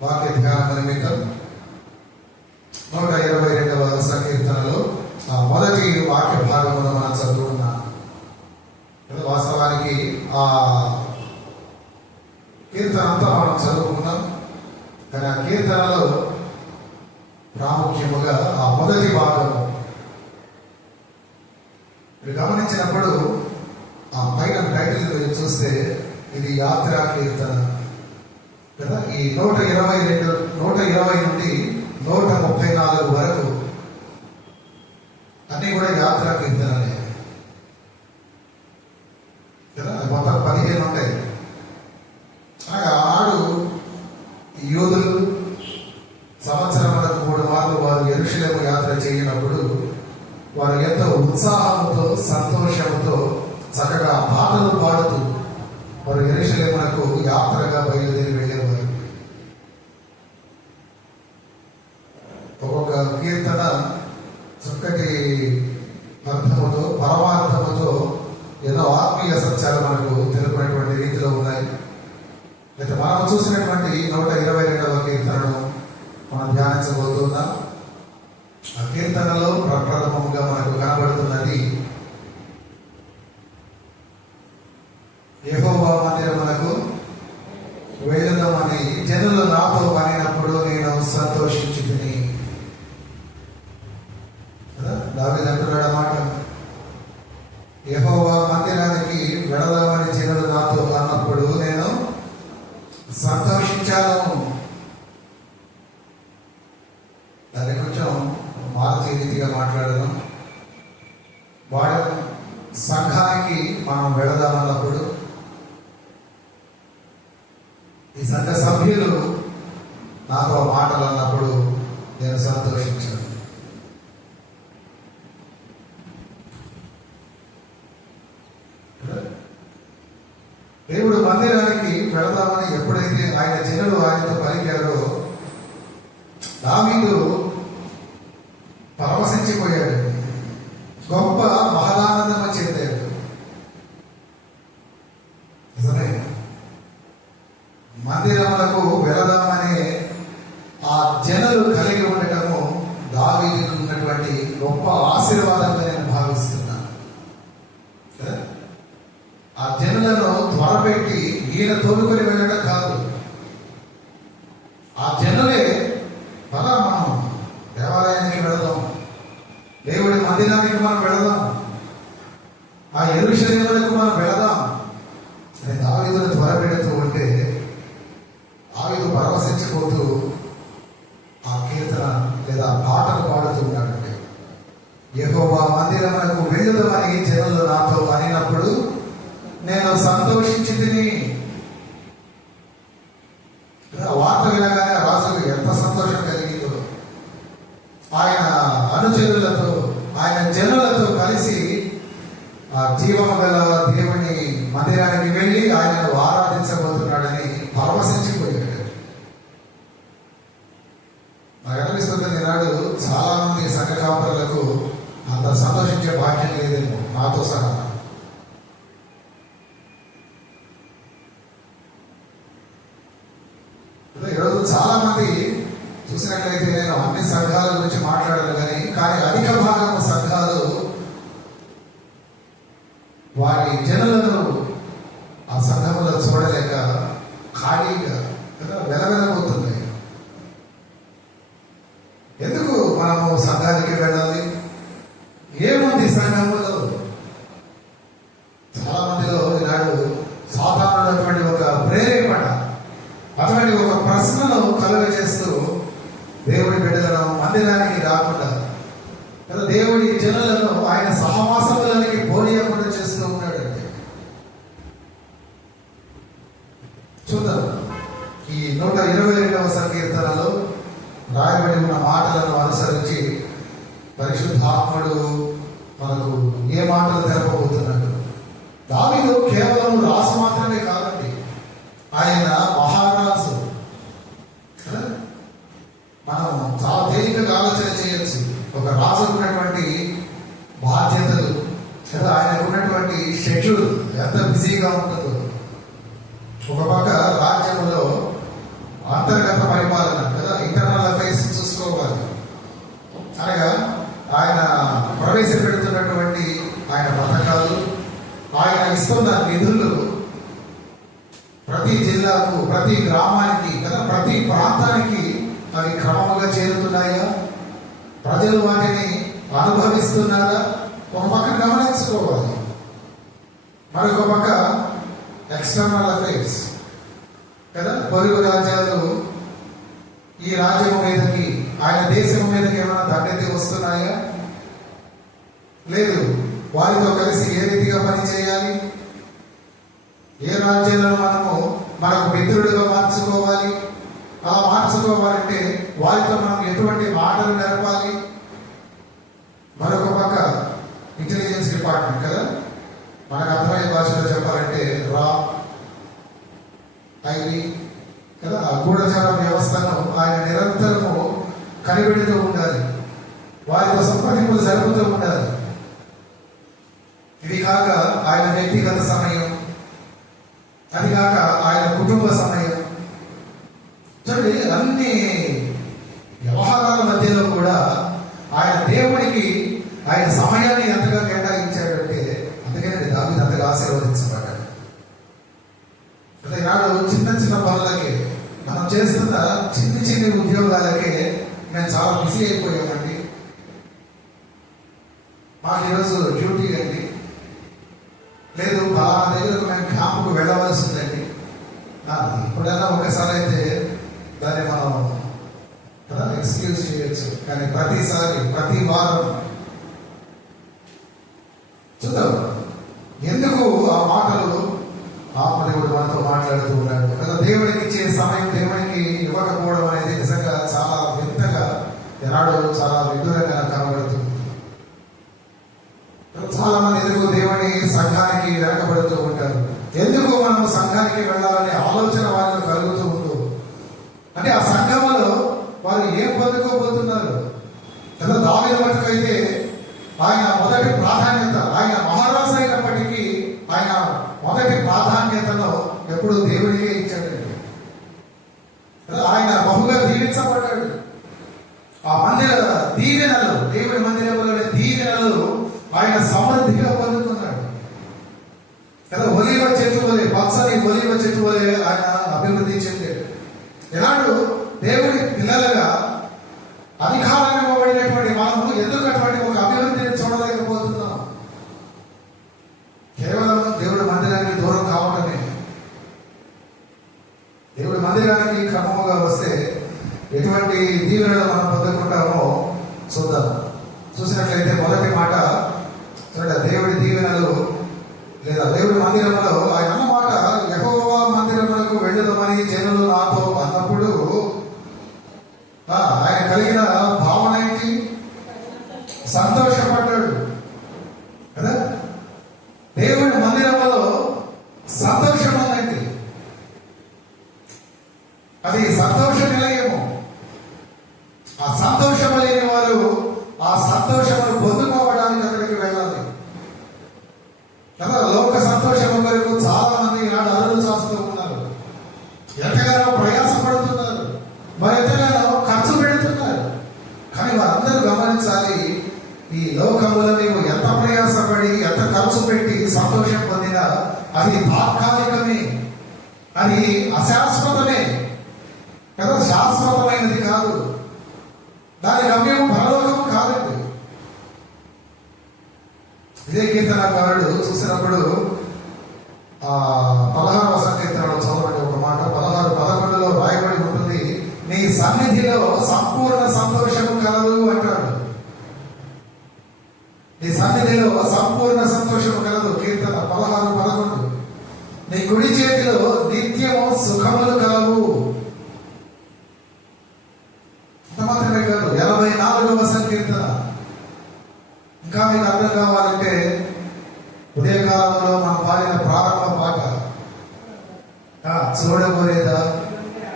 వాక్య ధ్యాన నిమిత్తం 122వ సంకీర్తనలో మొదటి వాక్య భాగమును మనం చదువుకున్నాం. వాస్తవానికి ఆ కీర్తన అంతా మనం చదువుకున్నాం, కానీ ఆ కీర్తనలో ప్రాముఖ్యముగా ఆ మొదటి భాగము గమనించినప్పుడు ఆ పైన టైటిల్ మీరు చూస్తే ఇది యాత్రా కీర్తన కదా. ఈ 120 నుండి 134 వరకు అన్నీ కూడా యాత్రా కీర్తనలే కదా. మొత్తం 15 ఉంటాయి. ఆనాడు యోధులు సంవత్సరములకు 3 మార్లు వారు యెరూషలేము యాత్ర చేయనప్పుడు వారు ఎంతో ఉత్సాహంతో సంతోషంతో చక్కగా పాటలు పాడుతూ వారు యెరూషలేమునకు యాత్రగా బయలుదేరి వెళ్ళేవారు. ఒక్కొక్క కీర్తన చక్కటి అర్థముతో పరమార్థముతో ఎన్నో ఆత్మీయ సత్యాలు మనకు తెలుపునటువంటి రీతిలో ఉన్నాయి. అయితే మనం చూసినటువంటి 122వ కీర్తనను మనం ధ్యానించబోతున్నాం. ఆ కీర్తనలో ప్రప్రథమముగా మనకు కనబడుతున్నది యెహోవా మందిరమునకు వెళ్ళుదామని జనులు నాతో పనినప్పుడు నేను సంతోషించుకుని. దావీదు అంటున్నాడు అన్నమాట, యెహోవా మందిరానికి వెళదామని జనులు నాతో అన్నప్పుడు నేను సంతోషించాను. దాన్ని కొంచెం మార్చి రీతిగా మాట్లాడదాం. వాడు సంఘానికి మనం వెళదామన్నప్పుడు ఈ సంఘ సభ్యులు నాతో మాటలు అన్నప్పుడు నేను సంతోషించాను. దేవుడు మందిరానికి వెళదామని ఎప్పుడైతే ఆయన జనులు ఆయనతో పలికారో దావీదు పరవశించిపోయాడు, గొప్ప మహదానందము చెందాడు. నిజమే, మందిరములకు వెళదామనే ఆ జనులు కలిగి ఉండటము దావీదుకు ఉన్నటువంటి గొప్ప ఆశీర్వాదంగా నేను భావిస్తున్నాను. ఆ జనులను త్వరపెట్టి ఈయన తోలుకొని వెళ్ళడం కాదు, ఆ జనులే పద మనం దేవాలయానికి వెళదాం, దేవుడి మందిరానికి మనం వెళదాం, ఆ యెరూషలేమునకు మనం వెళదాం అని దావీదును త్వరపెడుతూ ఉంటే దావీదు పరవశించిపోతూ ఆ కీర్తన లేదా పాటలు పాడుతూ ఉన్నాడంటే, యెహోవా మందిరమునకు వెళ్ళుదామని జనులు నాతో అనినప్పుడు నేను సంతోషించితిని. వార్త వినగానే రాజుకు ఎంత సంతోషం కలిగిందో, ఆయన అనుచరులతో ఆయన జనులతో కలిసి ఆ జీవము గల దేవుని మందిరానికి వెళ్ళి ఆయనను ఆరాధించబోతున్నాడని పరవశించిపోయాడు. నాకు అనిపిస్తుంది, ఈనాడు చాలా మంది సంఘ కాపరులకు అంత సంతోషించే భాగ్యం లేదేమో, నాతో సహా. ఈరోజు చాలా మంది చూసినట్లయితే, నేను అన్ని సంఘాల గురించి మాట్లాడాను కానీ అధిక భాగం సంఘాలు వారి జనులను ఆ సంఘములో చూడలేక ఖాళీగా వెలవెలబోతున్నాయి. ఎందుకు మనము సంఘానికి వెళ్ళాలి? ఏముంది సంఘములో? చాలా మందిలో ఈనాడు సాధారణమైనటువంటి ఒక ప్రేరేపణ, అటువంటి ఒక ప్రశ్నను కలుగజేస్తూ దేవుడి బిడ్డలను మందిరానికి రాకుండా కదా దేవుడి జనులను ఆయన సహవాసములకి పోనీయకుండా చేస్తూ ఉన్నాడండి. చూద్దాం, ఈ 122వ సంకీర్తనలో రాయబడి ఉన్న మాటలను అనుసరించి పరిశుద్ధాత్ముడు మనకు ఏ మాటలు తెలపబోతున్నాడు. దావీదు కేవలం రాసు మాత్రమే కాదండి, ఆయన మహారాజు. మనం చాలా తేలికగా ఆలోచన చేయొచ్చు, ఒక రాజుకు ఉన్నటువంటి బాధ్యతలు, ఆయనకు ఉన్నటువంటి షెడ్యూల్ ఎంత బిజీగా ఉంటుందో. ఒక పక్క రాజ్యంలో అంతర్గత పరిపాలన ప్రతి జిల్లాకు, ప్రతి గ్రామానికి కదా, ప్రతి ప్రాంతానికి అవి క్రమముగా చేరుతున్నాయా? ప్రజలు వాటిని అనుభవిస్తున్నారా? ఒక పక్క గమనించుకోవాలి. మరొక పక్క ఎక్స్టర్నల్ అఫైర్స్ కదా, పొరుగు రాజ్యాలు ఈ రాజ్యం మీదకి, ఆయన దేశం మీదకి ఏమైనా దండెత్తి వస్తున్నాయా? లేదు. వారితో కలిసి ఏ రీతిగా పనిచేయాలి, ఏ రాజ్యాలను మనకు మిత్రుడిగా మార్చుకోవాలి, అలా మార్చుకోవాలంటే వారితో మనం ఎటువంటి మాటలు నేర్పాలి. మరొక పక్క ఇంటెలిజెన్స్ డిపార్ట్మెంట్ కదా, మనకు అర్థమయ్యే భాషలో చెప్పాలంటే రా ఐవి కదా, ఆ గూఢచార వ్యవస్థను ఆయన నిరంతరము కనిపెడుతూ ఉండాలి, వారితో సంప్రదింపులు జరుపుతూ ఉండాలి. ఇది కాక ఆయన వ్యక్తిగత సమయం, అది కాక ఆయన కుటుంబ సమయం. చూడండి, అన్ని వ్యవహారాల మధ్యలో కూడా ఆయన దేవుడికి ఆయన సమయాన్ని ఎంతగా కేటాయించాడంటే, అందుకనే దావీదు అంతగా ఆశీర్వదించబడ్డాడు. ఈనాడు చిన్న చిన్న పనులకే, మనం చేస్తున్న చిన్న చిన్న ఉద్యోగాలకే మేము చాలా బిజీ అయిపోయామండి. మాకు ఈరోజు డ్యూటీ అండి, లేదు పలానా దగ్గరకు మేము క్యాంపుకు వెళ్ళవలసిందండి. ఇప్పుడైనా ఒకసారి అయితే దాన్ని మనం కదా ఎక్స్క్యూజ్ చేయొచ్చు, కానీ ప్రతిసారి ప్రతి వారం చూద్దాం ఎందుకు ఆ మాటలు ఆత్మదేవుడు మనతో మాట్లాడుతూ ఉన్నాడు కదా. దేవుడికి ఇచ్చే సమయం దేవుడికి ఇవ్వకపోవడం అనేది నిజంగా చాలా వింతగా, ఈనాడు చాలా విదూరంగా కనబడుతుంది. చాలా మంది ఎందుకు దేవుని సంఘానికి వెనకబడుతూ ఉంటారు, ఎందుకు మనం సంఘానికి వెళ్ళాలనే ఆలోచన వారిలో కలుగుతూ ఉందో, అంటే ఆ సంఘంలో వారు ఏం పొందుకోబోతున్నారు కదా. దావీదు మటుకు అయితే ఆయన మొదటి ప్రాధాన్యత, ఆయన మహారాజు అయినప్పటికీ ఆయన మొదటి ప్రాధాన్యతను ఎప్పుడు దేవుడికే ఇచ్చాడండి. ఆయన బహుగా దీవించబడ్డాడు. ఆ మందిర దీవెనలు, దేవుడి మందిరంలోని దీవెనలు ఆయన సమృద్ధిగా పొందుతున్నాడు కదా. ఒలివ చెట్టు వలె, పచ్చని ఒలివ చెట్టు వలె ఆయన అభివృద్ధి చెందాడు. ఈనాడు దేవుడి పిల్లలుగా అధికారం ఇవ్వబడినటువంటి మనము ఎందుకు అటువంటి ఒక అభివృద్ధిని చూడలేకపోతున్నాం? కేవలం దేవుడి మందిరానికి దూరం కావడమే. దేవుడి మందిరానికి క్రమముగా వస్తే ఎటువంటి దీవెనలు మనం పొందుకుంటామో చూద్దాం. చూసినట్లయితే మొదటి మాట చూడండి, దేవుడి దీవెనలు లేదా దేవుడి మందిరంలో ఆయన అన్నమాట, యెహోవా మందిరములకు వెళ్ళుదామని జనులు నాతో అన్నప్పుడు ఆయన కలిగిన భావన ఏంటి? సంతోషపడ్డాడు కదా. దేవుడి మందిరంలో సంతోషం ఉందండి, అది సంతోష నిలయము. ఆ సంతోషం లేని వారు ఆ సంతోషమును పొందుకోవడానికి అక్కడికి వెళ్ళాలి కదా. లోక సంతోషం వరకు చాలా మంది ఈనాడు అరులు చేస్తూ ఉన్నారు, ఎంతగానో ప్రయాసపడుతున్నారు, మరి ఎంతగానో ఖర్చు పెడుతున్నారు. కానీ వారందరూ గమనించాలి, ఈ లోకంలో నీవు ఎంత ప్రయాసపడి ఎంత ఖర్చు పెట్టి సంతోషం పొందినా అది తాత్కాలికమే, అది అశాశ్వతమే కదా, శాశ్వతమైనది కాదు. దాని గమ్యం పరలోకం కాదండి. ఇదే కీర్తనకారుడు చూసినప్పుడు 16వ సంకీర్తనలో చదవండి ఒక మాట, 16:11 రాయబడి ఉంటుంది, నీ సన్నిధిలో సంపూర్ణ సంతోషము కలదు అంటాడు. నీ సన్నిధిలో సంపూర్ణ సంతోషము కలదు. కీర్తన 16:11. నీ కుడి చేతిలో నిత్యము సుఖములు కలవు. మాత్రమే కాదు, 84వ సంకీర్తన ఇంకా మీకు అర్థం కావాలంటే ఉదయకాలంలో మనం పాడిన ప్రారంభ పాట, చూడబోలేదా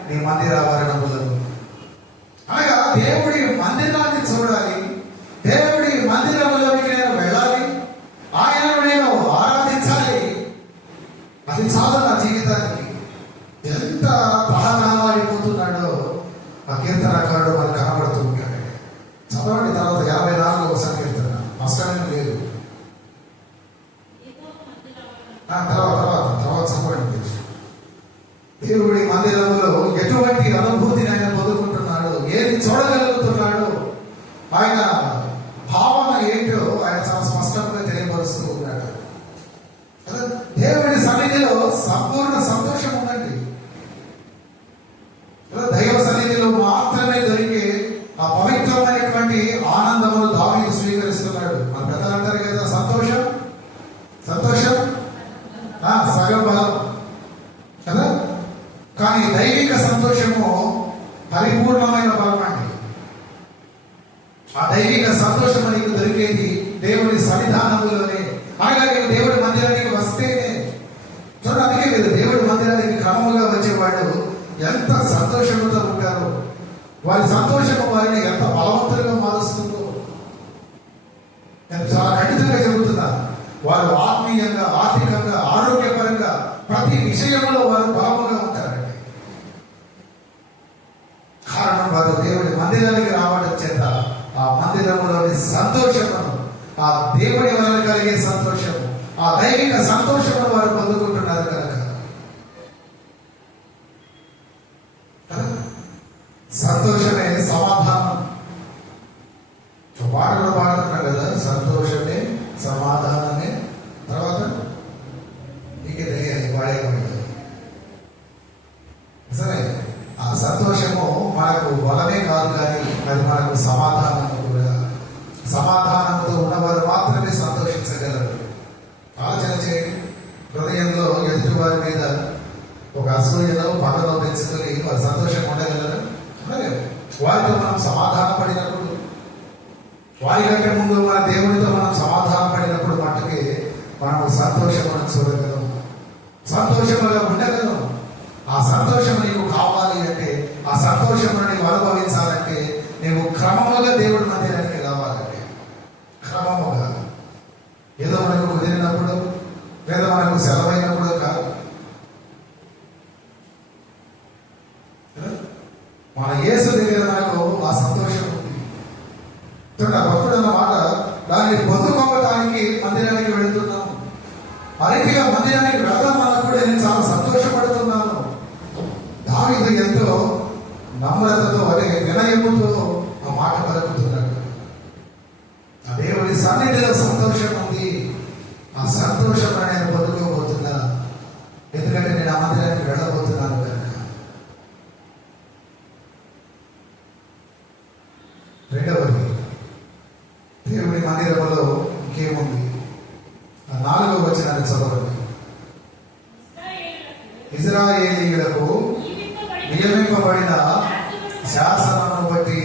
నీ మందిర ఆవరణములను. అనగా దేవుడి మందిరాన్ని చూడాలి, దేవుడి మందిరంలోకి నేను వెళ్ళాలి, ఆయనను నేను ఆరాధించాలి. అది చాలు నా జీవితానికి. ఎంత తహతహలాడిపోతున్నాడో ఆ కీర్తనకారుడు మనకు కనబడుతూ ఉంటాడు. చదవండి తర్వాత 54వ సంకీర్తన, నష్టమే లేదు. తర్వాత చదవండి. దేవుడి మందిరంలో ఎటువంటి అనుభూతిని ఆయన పొందుకుంటున్నాడు, ఏది చూడగలుగుతున్నాడు, ఆయన భావన ఏంటో ఆయన చాలా స్పష్టంగా తెలియపరుస్తూ ఉన్నాడు. దేవుడి సన్నిధిలో సంపూర్ణ సంతోషం ఉందండి. దైవ సన్నిధిలో మాత్రమే దొరికే ఆ పవిత్రమైనటువంటి ఆనందమును దావీదు స్వీకరిస్తున్నాడు. మన పెద్దలు అంటారు కదా, సంతోషం సంతోషం సగం బలం కదా. కానీ దైవిక సంతోషము పరిపూర్ణమైన బలం అండి. ఆ దైవిక సంతోషం నీకు దొరికేది దేవుడి సన్నిధానములోనే. అనగా నీకు దేవుడి మందిరానికి వస్తేనే. చూడండి, అందుకే మీరు దేవుడి మందిరానికి క్రమముగా వచ్చేవాడు ఎంత సంతోషంతో ఉంటారో, వారి సంతోషము వారిని ఎంత బలవంతులుగా మారుస్తుందో. నేను చాలా ఖచ్చితంగా చెబుతున్నా, వారు ఆత్మీయంగా, ఆర్థికంగా, ఆరోగ్యపరంగా ప్రతి విషయంలో వారు బలముగా ఉంటారండి. కారణం వారు దేవుడి మందిరానికి రావడం చేత ఆ మందిరంలోని సంతోషమును, ఆ దేవుడి వలన కలిగే సంతోషము, ఆ దైవిక సంతోషమును వారు పొందుకుంటున్నారు కనుక సంతోషమే సమాధానం. పాటలు పాడుతున్నారు కదా, సంతోషమే సమాధానమే. తర్వాత నీకే తెలియాలి వాడేవాడు. సరే, ఆ సంతోషము మనకు బలమే కాదు, కానీ అది మనకు సమాధానము కూడా. సమాధానంతో ఉన్నవారు మాత్రమే సంతోషించగలరు. ఆలోచన చేయండి, హృదయంలో ఎదుటి వారి మీద ఒక అసూయలో పగలో పెంచుకొని వారు సంతోషంగా ఉండగలరు? వారితో మనం సమాధాన పడినప్పుడు, వారి కంటే ముందు మన దేవుడితో మనం సమాధాన పడినప్పుడు మట్టుకే మనం సంతోషమును చూడగలం, సంతోషముగా ఉండగలం. ఆ సంతోషం నీకు కావాలి అంటే, ఆ సంతోషమును నీవు అనుభవించాలంటే, నీవు క్రమముగా దేవుడి మందిరానికి రావాలంటే, క్రమముగా. ఏదో మనకు కుదిరినప్పుడు లేదా మనకు సెలవైనప్పుడు కాదు. మన యేసు దగ్గర మనకు ఆ సంతోషం ఉంది. భక్తుడు అన్న మాట, దాన్ని పొందుకోవడానికి మందిరానికి వెళుతున్నాము. అరిటిగా మందిరానికి వెళ్దామన్నప్పుడు నేను చాలా సంతోషపడుతున్నాను. దావీదు ఎంతో నమ్రతతో, అదే వినయముతో ఆ మాట పలుకుతున్నాడు. ఆ దేవుడి సన్నిధిలో సంతోషం ఉంది. ఆ సంతోషం నేను పొందుకోబోతున్నా, ఎందుకంటే నేను ఆ మందిరానికి వెళ్ళబోతున్నాను కనుక. రెండవది, దేవుడి మందిరంలో ఇంకేముంది? 4వ వచనాన్ని చదవండి. ఇశ్రాయేలీయులకు నియమింపబడిన శాసనమును బట్టి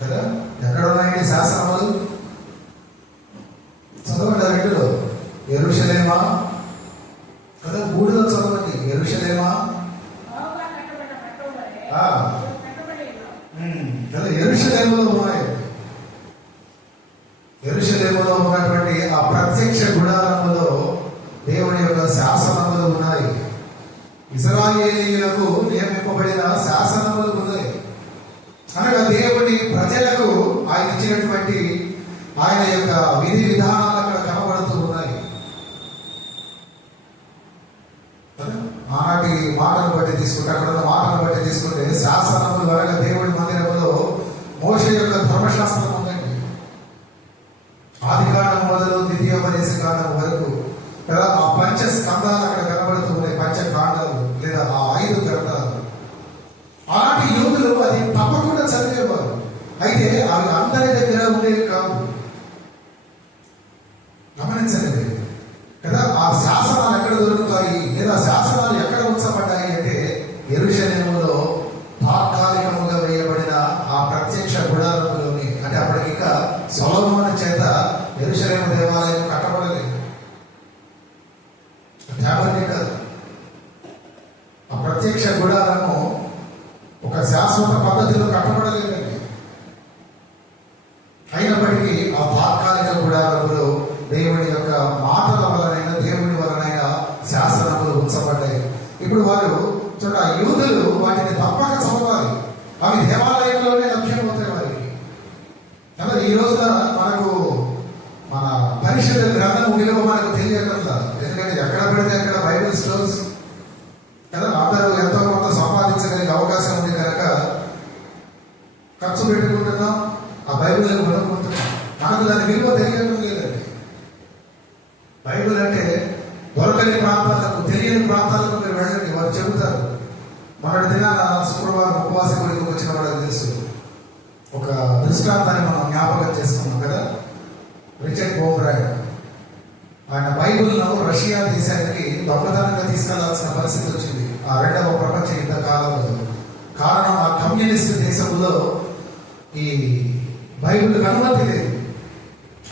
కదా, ఎక్కడ ఉన్నాయండి శాసనములు? చదవండి. 2లో యెరూషలేమా కదా, 3లో చదవండి. యెరూషలేమా కదా, యెరూషలేములో ఉన్నాయి. యెరూషలేములో ఉన్నటువంటి ఆ ప్రత్యక్ష గుడారములో దేవుని యొక్క శాసనములు ఉన్నాయి. ఇశ్రాయేలీయులకు నియమింపబడిన శాసనములు ఉన్నాయి. అనగా దేవుని ప్రజలకు ఆయన ఇచ్చినటువంటి ఆయన యొక్క విధి విధానాలు అక్కడ కనబడుతూ ఉన్నాయి. ఆనాటి మాటను బట్టి తీసుకుంటే, అక్కడ ఉన్న మాటను బట్టి తీసుకుంటే, శాసనములు అనగా దేవుడి మందిరంలో మోషే యొక్క ధర్మశాస్త్రం ఉందండి. ఆదికాండం మొదలు ద్వితీయోపదేశ కాండం వరకు కదా, ఆ పంచ స్కంధాలు అక్కడ కనబడుతూ ఉన్నాయి. పంచకాండాలు లేదా ఆ 5 గ్రంథాలు. ఆనాటి యోగులు అది తప్పకుండా చదివేవారు. అయితే అవి అందరి దగ్గర ఉండేవి కావు. గమనించండి కదా, ఆ శాసనాలు ఎక్కడ దొరుకుతాయి లేదా శాసనాలు ఎక్కడ ఉంచబడ్డాయి అంటే, యెరూషలేములో తాత్కాలికముగా వేయబడిన ఆ ప్రత్యక్ష గుడారములోని. అంటే అప్పటికి ఇంకా సొలొమోను చేత యెరూషలేము దేవాలయం కట్టబడలేదు. ఆ ప్రత్యక్ష గుడారము ఒక శాశ్వత పద్ధతిలో కట్టబడలేదండి. అయినప్పటికీ ఆ తాత్కాలిక గుడారములో దేవుడి యొక్క మాటల వలనైనా దేవుడి వలనైనా శాసనములు ఉంచబడ్డాయి. ఇప్పుడు వారు చూడ యూదులు వాటిని తప్పక చదవాలి. అవి దేవాలయంలోనే లభ్యమవుతాయి వారికి. కదా, ఈ రోజున మనకు మన పరిశుద్ధ గ్రంథం విలువ మనకు తెలియటం లేదు. ఎందుకంటే ఎక్కడ పెడితే అక్కడ బైబిల్ స్టోర్స్ కదా, అందరూ ఎంతో కొంత సంపాదించగలిగే అవకాశం ఉంది కనుక ఖర్చు పెట్టుకుంటున్నాం, ఆ బైబిల్ కొనుక్కుంటున్నాం. మనకు దాని విలువ తెలియటం లేదండి. బైబిల్ అంటే దొరకని ప్రాంతాలకు, తెలియని ప్రాంతాలకు మీరు వెళ్ళండి, వారు చెబుతారు. మొన్నటి దినాన శుక్రవారం ఉపవాస గుడికి వచ్చిన వాళ్ళకి తెలుసు. ఒక దృష్టాంతాన్ని మనం జ్ఞాపకం చేసుకున్నాం కదా. రిచర్డ్ బోబ్రాయ్ ఆయన బైబిల్ను రష్యా దేశానికి దొంగతనంగా తీసుకెళ్లాల్సిన పరిస్థితి వచ్చింది ఆ రెండవ ప్రపంచ యుద్ధ కాలంలో. కారణం, ఆ కమ్యూనిస్ట్ దేశంలో ఈ బైబిల్కి అనుమతి లేదు.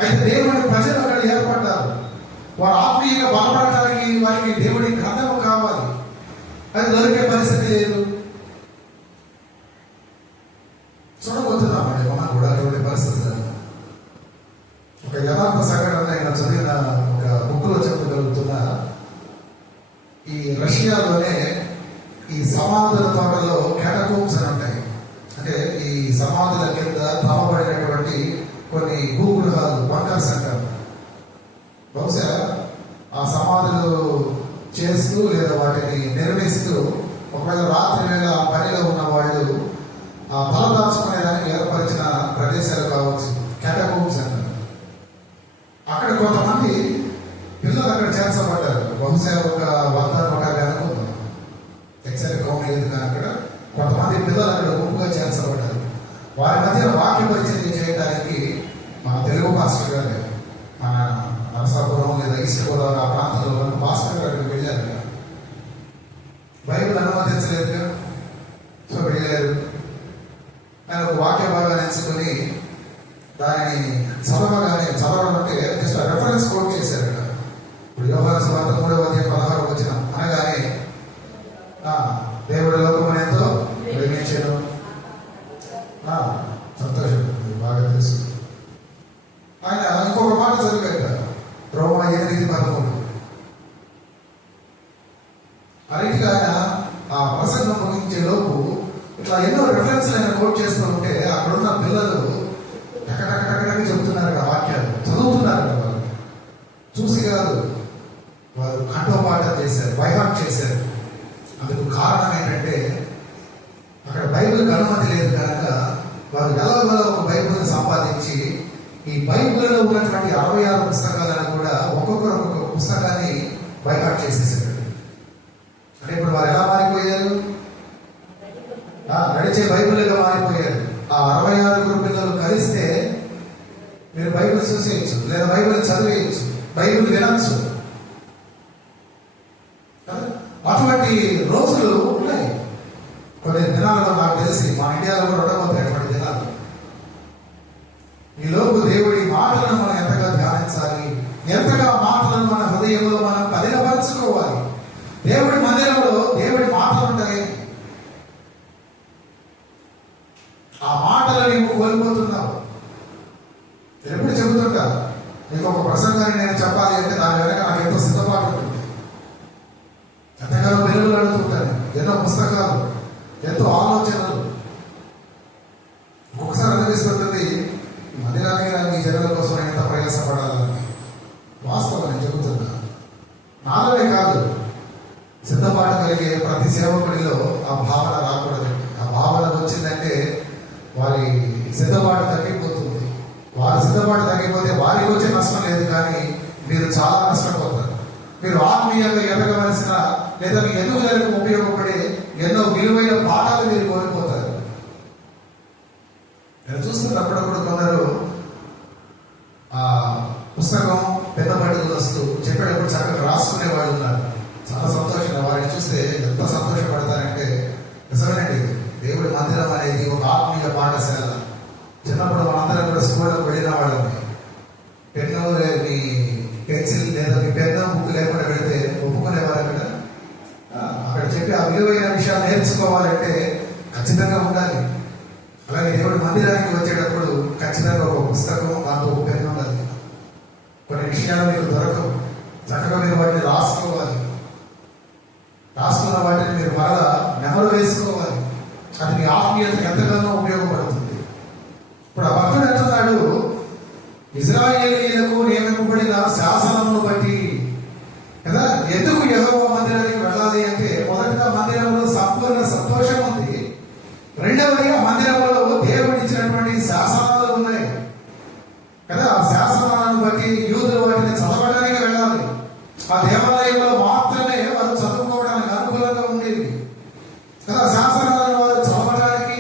అయితే దేవుడి ప్రజలు అక్కడ ఏర్పడ్డారు. వారు ఆత్మీయంగా బలపడటానికి వారికి దేవుడి గ్రంథం కావాలి. అది దొరికే పరిస్థితి లేదు. చూడబోతున్నామండి మనం కూడా అటువంటి పరిస్థితులు. ఒక యథార్థ సంఘటన ఆయన చదివిన ఒక బుక్లో చెప్పగలుగుతున్నా. ఈ రష్యాలోనే ఈ సమాధుల తోటలో క్యాటకోమ్స్ అని ఉంటాయి. అంటే ఈ సమాధుల కింద తమబడినటువంటి కొన్ని భూగృహాలు, బంకర్స్ అంటారు. బహుశా ఆ సమాధులు చేస్తూ లేదా వాటిని నిర్మిస్తూ ఒకవేళ రాత్రి వేళ ఆ పనిలో ఉన్న వాళ్ళు ఆ తలదాచుకునేదానికి ఏర్పరిచిన ప్రదేశాలు కావచ్చు, క్యాటకోమ్స్ అంటారు. అక్కడ కొంతమంది పిల్లలు అక్కడ చేర్చబడ్డారు. బహుశా ఒక 100-150 అనుకుందాం, ఎక్సైట్ కౌంట్ లేదు కానీ అక్కడ కొంతమంది పిల్లలు అక్కడ గుంపుగా చేర్చబడ్డారు. వారి మధ్య వాక్య పరిచయం చేయడానికి మన తెలుగు పాస్టర్ గారు, మన నరసాపురం లేదా ఈస్ట్ గోదావరి ఆ ప్రాంతంలో ఉన్న పాస్టర్ గారు అక్కడికి వెళ్ళారు. బైబిల్ అనుమతించలేదు, సో వెళ్ళారు. ఆయన ఒక వాక్య భాగాన్ని ఎంచుకొని దానిని చదవడం అంటే జస్ట్ రెఫరెన్స్ కోట్ చేశారు. ఇప్పుడు యోహాను సువార్త 3:16 అనగానే దేవుడి లోకమును ఎంతో ప్రేమించాను. సంతోషం, బాగా తెలుసు. ఆయన ఇంకొక మాట చదివారు, రోమా 8:13. అన్నిటిగా ఆయన ఆ ప్రసంగం ముగించే లోపు ఇట్లా ఎన్నో రెఫరెన్స్లు ఆయన కోట్ చేస్తూ ఉంటే అక్కడున్న పిల్లలు టకటకటకటకి చెబుతున్నారు, ఆ వాక్యాలు చదువుతున్నారు. వాళ్ళు చూసి కాదు, వారు కంఠోపాఠం చేశారు, బైహార్ట్ చేశారు. అందుకు కారణం ఏంటంటే అక్కడ బైబిల్కి అనుమతి లేదు కనుక వారు ఎలాగో ఒక బైబిల్ని సంపాదించి ఈ బైబిల్లో ఉన్నటువంటి 66 పుస్తకాలను కూడా ఒక్కొక్కరు ఒక్కొక్క పుస్తకాన్ని బైహార్ట్ చేసేసారు. అంటే ఇప్పుడు వారు ఎలా మారిపోయారు? నడిచే బైబిల్గా మారిపోయారు. ఆ 66 పిల్లలు కలిస్తే మీరు బైబిల్ చూసేయచ్చు, లేదా బైబిల్ చదివేయచ్చు, బైబిల్ వినచ్చు. అటువంటి రోజులు ఉన్నాయి. కొన్ని దినాలలో నాకు తెలిసి మా ఇండియాలో కూడా ఉండబోతాయి అటువంటి దినాలు. ఈలోపు దేవుడి మాటలను మనం ఎంతగా ధ్యానించాలి, ఎంతగా మాటలను మన హృదయంలో మనం పదిలపరచుకోవాలి. దేవుడి మందిరంలో దేవుడి మాటలు ఉంటాయి. ఆ మాటలు నీవు కోల్పోతున్నావు. ఎప్పుడు చెబుతుంటా, నీకు ఒక ప్రసంగాన్ని నేను చెప్పాలి అంటే దాని వెనక నాకు ఎంతో సిద్ధపాటు ఉంటుంది. ఎంతగానో వెలుగులు అడుగుతుంటాను, ఎన్నో పుస్తకాలు, ఎంతో ఆలోచనలు. ఒక్కొక్కసారి అనిపిస్తుంటుంది, మందిరానికి ఈ జనుల కోసం ఎంత ప్రయాసపడాలని. వాస్తవం నేను చెబుతున్నా. నాలోనే కాదు, సిద్ధపాటు కలిగే ప్రతి సేవకుడిలో ఆ భావన రాకూడదు. ఆ భావన వచ్చిందంటే వారి సిద్ధపాటు తగ్గిపోతుంది. వారి సిద్ధపాటు తగ్గిపోతే వారికి వచ్చే నష్టం లేదు, కానీ మీరు చాలా నష్టపోతారు. మీరు ఆత్మీయంగా ఎదగవలసిన లేదా మీ ఎదుగుదలకు ఉపయోగపడే ఎన్నో విలువైన పాఠాలు మీరు కోల్పోతారు. నేను చూస్తున్నప్పుడప్పుడు కొందరు ఆ పుస్తకం పెద్ద పట్టుకుని వస్తూ చెప్పేటప్పుడు చక్కగా రాసుకునే వాళ్ళు ఉన్నారు. చాలా సంతోషంగా వారిని చూస్తే ఎంత సంతోషపడతారంటే, నిజమేనండి, దేవుడి మందిరం అనేది ఒక ఆత్మీయ పాఠశాల. చిన్నప్పుడు మనందరం కూడా స్కూల్లోకి వెళ్ళిన వాళ్ళని, పెన్ను మీ పెన్సిల్ లేదా మీ పెన్ను బుక్ లేకుండా వెళితే ఒప్పుకునేవారు అక్కడ. అక్కడ చెప్పి ఆ విలువైన విషయాలు నేర్చుకోవాలంటే ఖచ్చితంగా ఉండాలి. అలాగే దేవుడి మందిరానికి వచ్చేటప్పుడు ఖచ్చితంగా ఒక పుస్తకం, దాంతో ఒక పెన్ను ఉండాలి. కొన్ని విషయాలు మీకు దొరకవు, చక్కగా మీరు వాటిని రాసుకోవాలి. రాసుకున్న వాటిని మీరు మరలా నెమరు వేసుకోవాలి. అది మీ ఆత్మీయతకు ఎంతగానో ఉపయోగపడుతుంది. ఇప్పుడు ఆ భక్తుడు అంటున్నాడు, ఇశ్రాయేలీయులకు నియమింపబడిన శాసనమును బట్టి కదా. ఎందుకు యెహోవా మందిరానికి వెళ్ళాలి అంటే, మొదటిగా మందిరంలో సంపూర్ణ సంతోషం ఉంది. రెండవదిగా మందిరంలో దేవుడు ఇచ్చినటువంటి శాసనాలు ఉన్నాయి కదా. ఆ శాసనాలను బట్టి యూదులు వాటిని చదవడానికి వెళ్ళాలి. ఆ దేవాలయంలో మాత్రమే వారు చదువుకోవడానికి అనుకూలంగా ఉండేది కదా. శాసనాలను వారు చదవడానికి,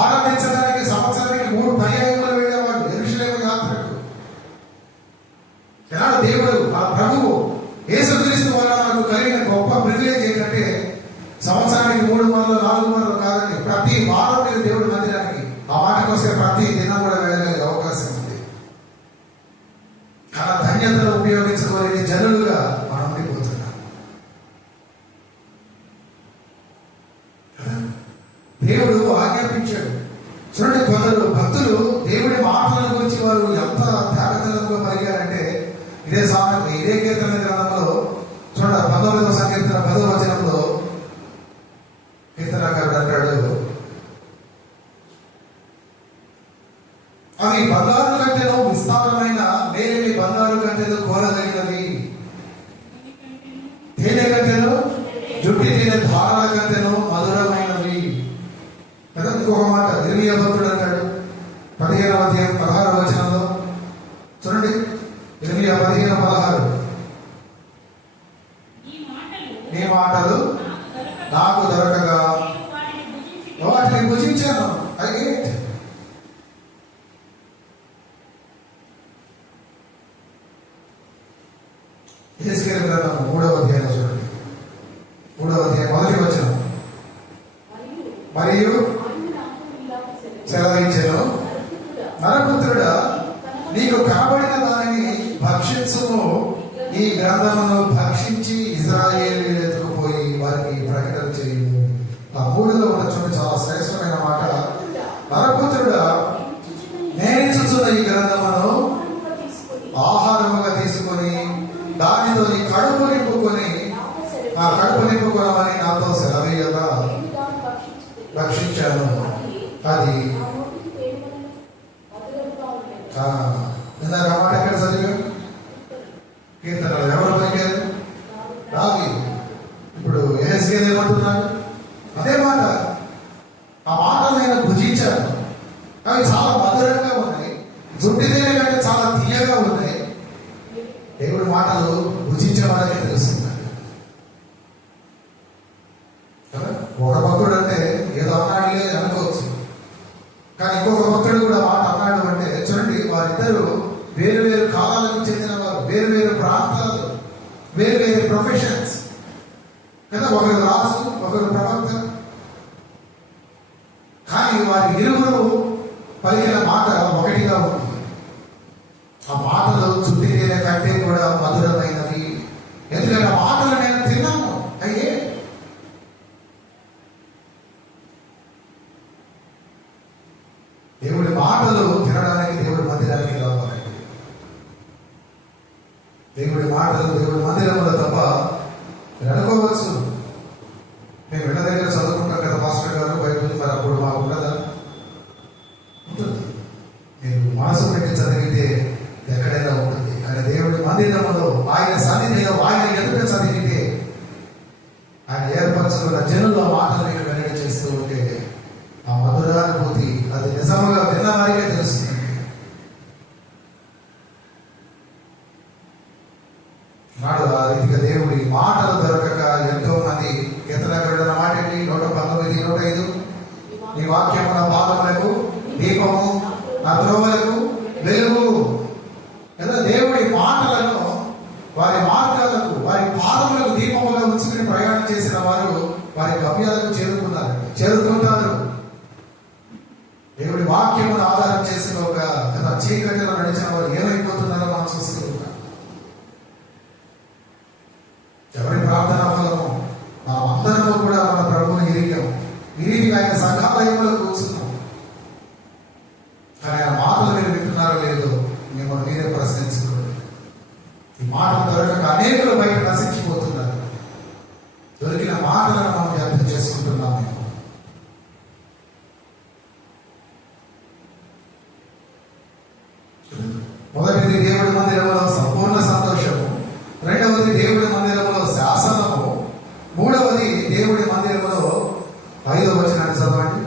ఆరంభించడానికి సంవత్సరానికి 3 పర్యాయములు వెళ్ళేవాడు యెరూషలేము యాత్రకు. ఎలాంటి దేవుడు ఆ ప్రభువు యేసుక్రీస్తు వల్ల మనకు కలిగిన గొప్ప ప్రివిలేజ్ ఏంటంటే, సంవత్సరానికి 3 మార్లు 4 మార్లు కాదండి, ప్రతి వారం మీరు దేవుడి మందిరానికి ఆ మాటకు వస్తే ప్రతి దినం కూడా వెళ్ళగలిగే అవకాశం ఉంది. చాలా ధన్యతలు ఉపయోగించుకోలేని జనులుగా మనం ఉండిపోతున్నాం. దేవుడు ఆజ్ఞాపించాడు. చూడండి, కొందరు భక్తులు దేవుడి మాటల గురించి వారు ఎంత త్యాగతలంగా పలిగారంటే, ఇదే కీర్తన గ్రంథంలో చూడండి, 19వ సంకీర్తన 10వ వచనంలో కీర్తనకారుడు అంటాడు, అవి బంగారు కంటెను విస్తారమైన, మేలిమి బంగారు కంటెను కోరదగినవి, తేనె కంటెను జుట్టి తేనె ధారాల కంటెను మధురమైనవి కదా. ఇంకొక మాట ఇర్మియా భక్తుడు అంటాడు 15వ అధ్యాయం 16వ వచనంలో చూడండి, ఇర్మియా 15:16, నీ మాటలు నాకు దొరకగా వాటిని భుజించాను. అయితే యెహెజ్కేలు గ్రంథం 3వ అధ్యాయం చూడండి, 3వ అధ్యాయం 1వ వచనం, మరియు సెలవించెను, నరపుత్రుడా, నీకు కనబడిన దానిని భక్షించుము, ఈ గ్రంథమును భక్షించి ఇశ్రాయేలీయులు ఎత్తుకుపోయి వారికి ప్రకటన చేయుము. ఆ 3లో ఉన్న చూడండి, చాలా శ్రేష్టమైన మాట. నరపుత్రుడా, నేనిచ్చుచున్న ఈ గ్రంథమును ఆహారముగా తీసుకొని దానితో నీ కడుపు నింపుకొని ఆ కడుపు నింపుకొనమని నాతో సెలవీయగా భక్షించాను. అది ఇందాక మాట ఎక్కడ చదివారు? కీర్తనలు ఎవరు పలికారు? రావి. ఇప్పుడు యెహెజ్కేలు ఏమంటున్నాడు? అదే మాట. ఆ మాట నేను భుజించాను, అవి చాలా మధురంగా ఉన్నాయి, జుట్టి తేనె కంటే చాలా తీయగా ఉన్నాయి. దేవుడి మాటలు భుజించే వాళ్ళకే తెలుస్తుంది. ఒక భక్తుడు అంటే ఏదో అన్నాడులే అనుకోవచ్చు, కానీ ఇంకొక భక్తుడు కూడా మాట అన్నాడు అంటే చూడండి, వారిద్దరూ వేరు వేరు కాలాలకు చెందిన వారు, వేరు వేరు ప్రాంతాలు, వేరు వేరు ప్రొఫెషన్స్ కదా. ఒకరు రాజు, ఒకరు ప్రవక్త, కానీ వారి ఇరువురు పలికిన మాట ఒకటిగా ఉంది. ఆ మాటలు చుట్టి తేనె కంటే కూడా మధురమైనవి. ఎందుకంటే ఆ మాటలు నేను తిన్నాను. అయ్యే దేవుడి మాటలు తినడానికి దేవుడి మందిరానికి రావాలండి. దేవుడి మాటలు దేవుడి మందిరంలో తప్ప మీరు అనుకోవచ్చు, మేము ఇళ్ళ దగ్గర చదువుకుంటాం కదా మాస్టర్ గారు బైబిల్, మరి అప్పుడు మాకు ఉండదా? ఉంటుంది. మీరు మనసు పెట్టి చదివితే ఎక్కడైనా ఉంటుంది. కానీ దేవుడి మందిరంలో ఆయన సన్నిధిలో ఆయన ఎదుట చదివితే, ఆయన ఏర్పరచుకున్న జనుల మాటలు మీరు వెల్లడి చేస్తూ ఉంటే ఆ మధురానుభూతి అది నిజముగా విన్న వారికే తెలుస్తుంది. నాడు ఆ రీతిగా దేవుడి మాటలు దొరకక ఎంతో మంది కీర్తనకారుడు అన్న మాట ఏంటి? 119, 105, నీ వాక్యము నా పాదములకు దీపము, నా త్రోవలకు వెలుగు కదా. దేవుడి మాటలను వారి మార్గాలకు, వారి పాదములకు దీపముగా ఉంచుకుని ప్రయాణం చేసిన వారు వారి గమ్యాలకు చేరుతుంటారు. దేవుడి వాక్యమును ఆధారం చేసిన ఒక చీకటిలో నడిచిన వారు ఏమైపోతున్నారో మనం చూస్తూ ఉంటాం. ఎవరి ప్రార్థనా ఫలము మనం అందరము కూడా మన ప్రభువుని ఎరిగాం, ఎరిగి ఆయన సంఘాలయంలో కూర్చున్నాం. కానీ ఆ మాటలు మీరు వింటున్నారో లేదో మిమ్మల్ని మీరే ప్రశ్నించుకోండి. ఈ మాటలు దొరకక అనేకులు బయట నశించిపోతున్నారు. దొరికిన మాటలను మనం వ్యర్థం చేసుకుంటున్నాం. మొదటి మొదటిది దేవుడి మందిరంలో సంపూర్ణ సంతోషము, రెండవది దేవుడి మందిరంలో శాసనము, మూడవది దేవుడి మందిరంలో 5వ వచనాన్ని చదవండి.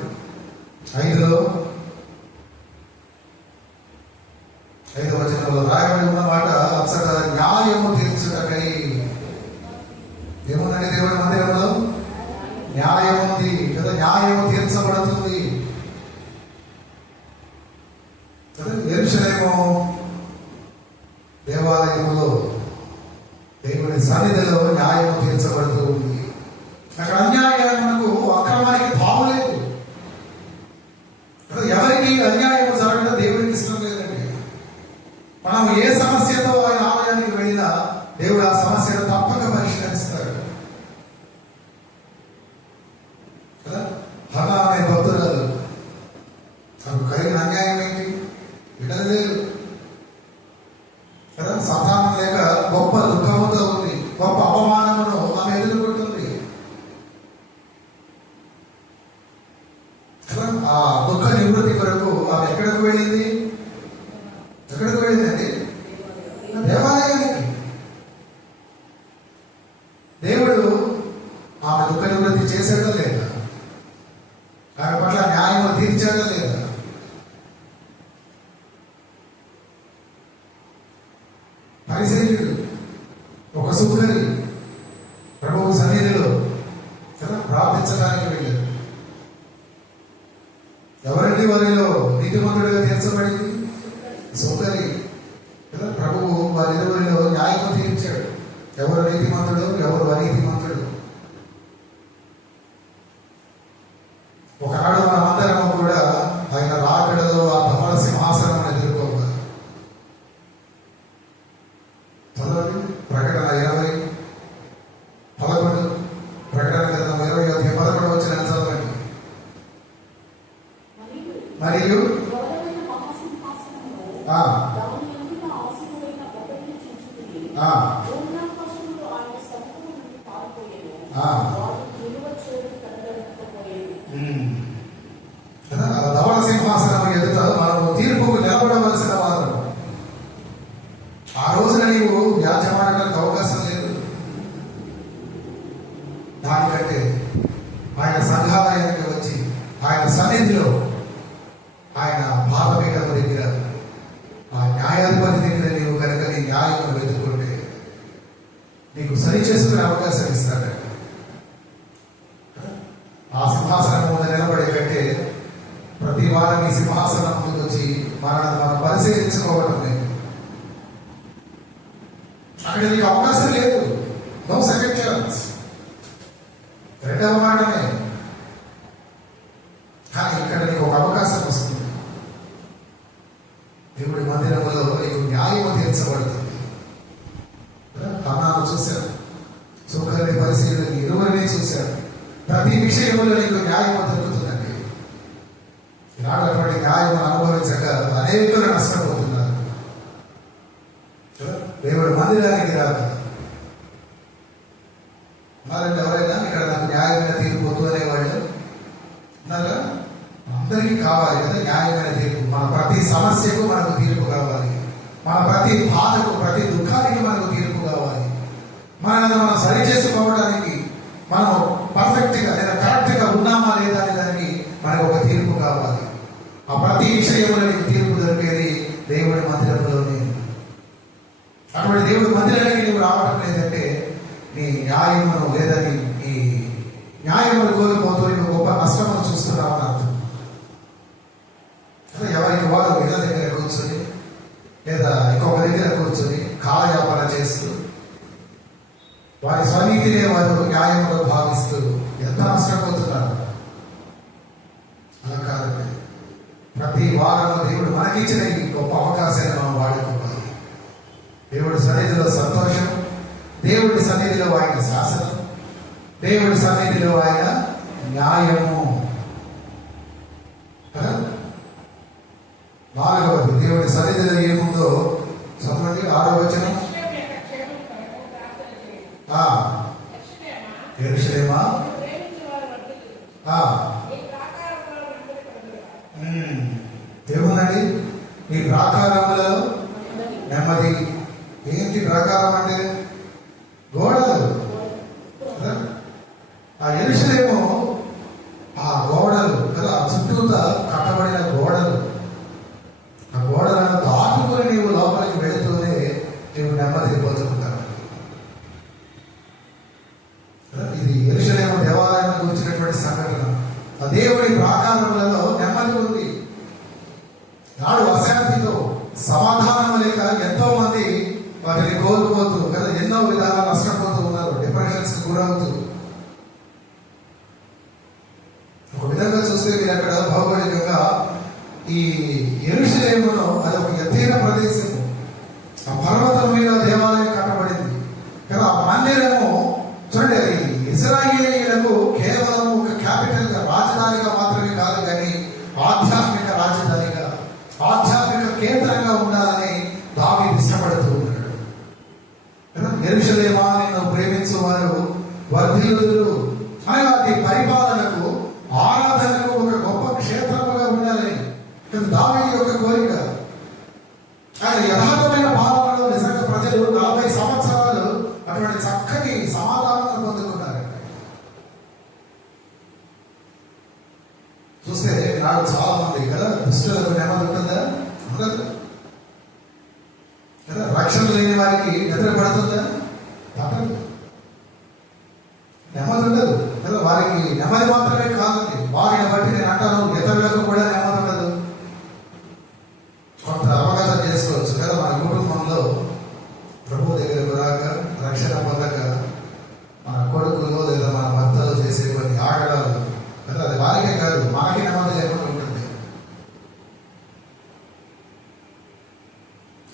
5వ వచనంలో రాయబడి ఉన్న మాట అసలు న్యాయము తీర్చుటకై. ఏముందండి దేవుడి మందిరంలో? న్యాయం ఉంది కదా, న్యాయము తీర్చబడుతుంది కదా. యెరూషలేము దేవాలయములో దేవుని సన్నిధిలో న్యాయము తీర్చబడుతూ ఉంది. అక్కడ అన్యాయానికి అక్రమానికి తావులేదు. ఎవరికి అన్యాయం జరగడం దేవుడికి ఇష్టం లేదండి. మనం ఏ సమస్యతో ఆయన ఆలయానికి వెళ్ళినా దేవుడు ఆ సమస్యను తప్పక పరిష్కరిస్తాడు కదా. హన్నా అనే భక్తురాలు, తనకు కలిగిన అన్యాయం ఏంటి? బిడ్డలు లేదు కదా, సంతానం లేక గొప్ప దుఃఖంతో ఉంది, గొప్ప అవమానమును ఆమె ఎదుర్కొంటుంది కదా. ఆ దుఃఖ నివృత్తి కొరకు ఆమె ఎక్కడికి వెళ్ళింది? ఎక్కడికి వెళ్ళిందండి? దేవాలయానికి. దేవుడు ఆమె దుఃఖ నివృత్తి చేశాడా లేదా? ఆమె పట్ల న్యాయం తీర్చాడా లేదా? పరిసయ్యుడు ఒక సుఖరి ప్రభువు సన్నిధిలో కదా ప్రార్థించడానికి వెళ్ళారు. ఎవరండి వారిలో నీతిమంతుడిగా తీర్చబడింది? సుఖరి కదా. ప్రభువు వారిరువురిలో న్యాయం తీర్చాడు. ఎవరు నీతిమంతుడు, ఎవరు అనీతిమంతుడు? ఒకనాడు మనమందరము కూడా ఆయన రాకడలో ఆ ధవళ సింహాసనం ఎదుర్కోవాలి. చదవండి ప్రకటన 20:11. ప్రకటన గ్రంథం 20:11 వచ్చిన చదవండి. మరియు ధవళ సింహాసనం ఎదుట మనము తీర్పుకు నిలబడవలసిన వారు. ఆ రోజున నీవు వ్యాజ్యమాడడానికి అవకాశం లేదు. దానికంటే ఆయన సంఘాలయానికి వచ్చి ఆయన సన్నిధిలో ఆయన పాదపీఠం దగ్గర ఆ న్యాయాధిపతి దగ్గర నీవు కనుక నీ న్యాయం వెతుకుంటే నీకు సరి చేసుకునే అవకాశం ఇస్తాడు. ఆ సింహాసనం ముందు నిలబడే కంటే ప్రతి వారం ఈ సింహాసనం ముందుకు వచ్చి మనం పరిశీలించుకోవడం లేదు. అక్కడ నీకు అవకాశం లేదు. నో సెకండ్ ఛాన్స్, రెండవ మాటనే. కానీ ఇక్కడ నీకు ఒక అవకాశం వస్తుంది. దేవుడి మందిరంలో నీకు న్యాయం తీర్చబడుతుంది. హన్నాను చూశాను, సుఖరిని పరిశీలన ఇరువురిని చూశాను. ప్రతి విషయంలో నీకు న్యాయం దొరుకుతుందండి. ఈనాడు అటువంటి న్యాయం అనుభవించక అనేకులు నష్టపోతున్నారు. దేవుడి మందిరానికి రాక ఉన్నారండి ఎవరైనా ఇక్కడ నాకు న్యాయమైన తీర్పు వద్దు అనేవాళ్ళు ఉన్నారా? అందరికీ కావాలి కదా న్యాయమైన తీర్పు. మన ప్రతి సమస్యకు మనకు తీర్పు కావాలి. మన ప్రతి బాధకు, ప్రతి దుఃఖానికి మనకు తీర్పు కావాలి. మనం సరి చేసుకోవడానికి మనం పర్ఫెక్ట్గా లేదా కరెక్ట్గా ఉన్నామా లేదా అనే దానికి మనకు ఒక తీర్పు కావాలి. ఆ ప్రతి విషయంలో నీకు తీర్పు దొరికేది దేవుడి మందిరంలోనే. అటువంటి దేవుడి మందిరానికి నువ్వు రావడం లేదంటే నీ న్యాయమును లేదా నీ న్యాయమును కోల్పోతూ నువ్వు గొప్ప నష్టమును చూస్తున్నావు అని అర్థం. ఎవరికి వారు ఇళ్ళ దగ్గర కూర్చొని లేదా ఇంకొక దగ్గర కూర్చొని కాలయాపన చేస్తూ వారి స్వనీతినే వారు న్యాయములో భావిస్తూ ఎంత నష్టపోతున్నారు. అలా కాదండి. ప్రతి వారం దేవుడు మనకిచ్చిన ఈ గొప్ప అవకాశాన్ని మనం వాడుకోవాలి. దేవుడి సన్నిధిలో సంతోషం, దేవుడి సన్నిధిలో ఆయన శాసనం, దేవుడి సన్నిధిలో ఆయన న్యాయము. నాలుగవది దేవుడి సన్నిధిలో ఏముందో చదవండి. 6వ వచనం. యెరూషలేమా ఏముందండి? నీ ప్రాకారములలో నెమ్మది. ఏంటి ప్రాకారం అంటే? గోడలు కదా. ఆ యెరూషలేము ఆ గోడలు కదా, ఆ చుట్టూతా కట్టబడిన గోడలు. ఆ గోడలను దాటుకొని నీవు లోపలికి వెళుతూనే నీవు నెమ్మది పొందుకుంటావు. ఇది యెరూషలేము దేవాలయాన్ని గురించినటువంటి సంఘటన. ఆ దేవుడి ప్రాకారములలో నెమ్మది ఉంది. నాడు అశాంతితో, సమాధానం లేక ఎంతో మంది వాటిని కోల్పోతూ కదా, ఎన్నో విధాలా నష్టపోతూ ఉన్నారు, డిప్రెషన్స్ గురవుతూ. ఒక విధంగా చూస్తే మీరు అక్కడ భౌగోళికంగా ఈ యెరూషలేములో అది ఒక ఎత్తైన ప్రదేశం. ఆ పర్వతం మీద దేవాలయం కట్టబడింది కదా. ఆ మందిరము చూడండి, అది ఇశ్రాయేలీయులకు కేవలం ఒక క్యాపిటల్ గా, రాజధానిగా మాత్రమే కాదు, కానీ ఆధ్యాత్మిక రాజధానిగా, ఆధ్యాత్మిక కేంద్రంగా ఉండాలని దావీదు ఇష్టపడుతూ ఉన్నాడు కదా. యెరూషలేమా నిన్ను ప్రేమించు వారు వర్ధిల్లుదురు అనగా అది పరిపాలనకు, ఆరాధనకు ఒక గొప్ప క్షేత్రముగా ఉండాలని దావీదు యొక్క కోరిక. ఆయన యథార్థమైన పాలనలో నిజంగా ప్రజలు 40 సంవత్సరాలు అటువంటి చక్కని సమాధానం పొందుకున్నారు. చూస్తే నాడు చాలా మంది కదా దుష్టులకు నెమ్మది ఉంటుందా? ఉండదు కదా. రక్షణ లేని వారికి నిద్ర పడుతుందా? పట్టదు. నెమ్మది ఉండదు కదా. వారికి నెమ్మది మాత్రమే కాదండి, వారిని బట్టి నేను అంటాను, ఇతరులకు కూడా నెమ్మది ఉండదు. కొంత అవగాహన చేసుకోవచ్చు కదా. మన కుటుంబంలో ప్రభు దగ్గరకు రాక, రక్షణ పొందక మన కొడుకులు లేదా మన భర్తలు చేసే కొన్ని ఆగడాలు కదా, అది వారికే కాదు మనకి నెమ్మది లేకుండా ఉంటుంది.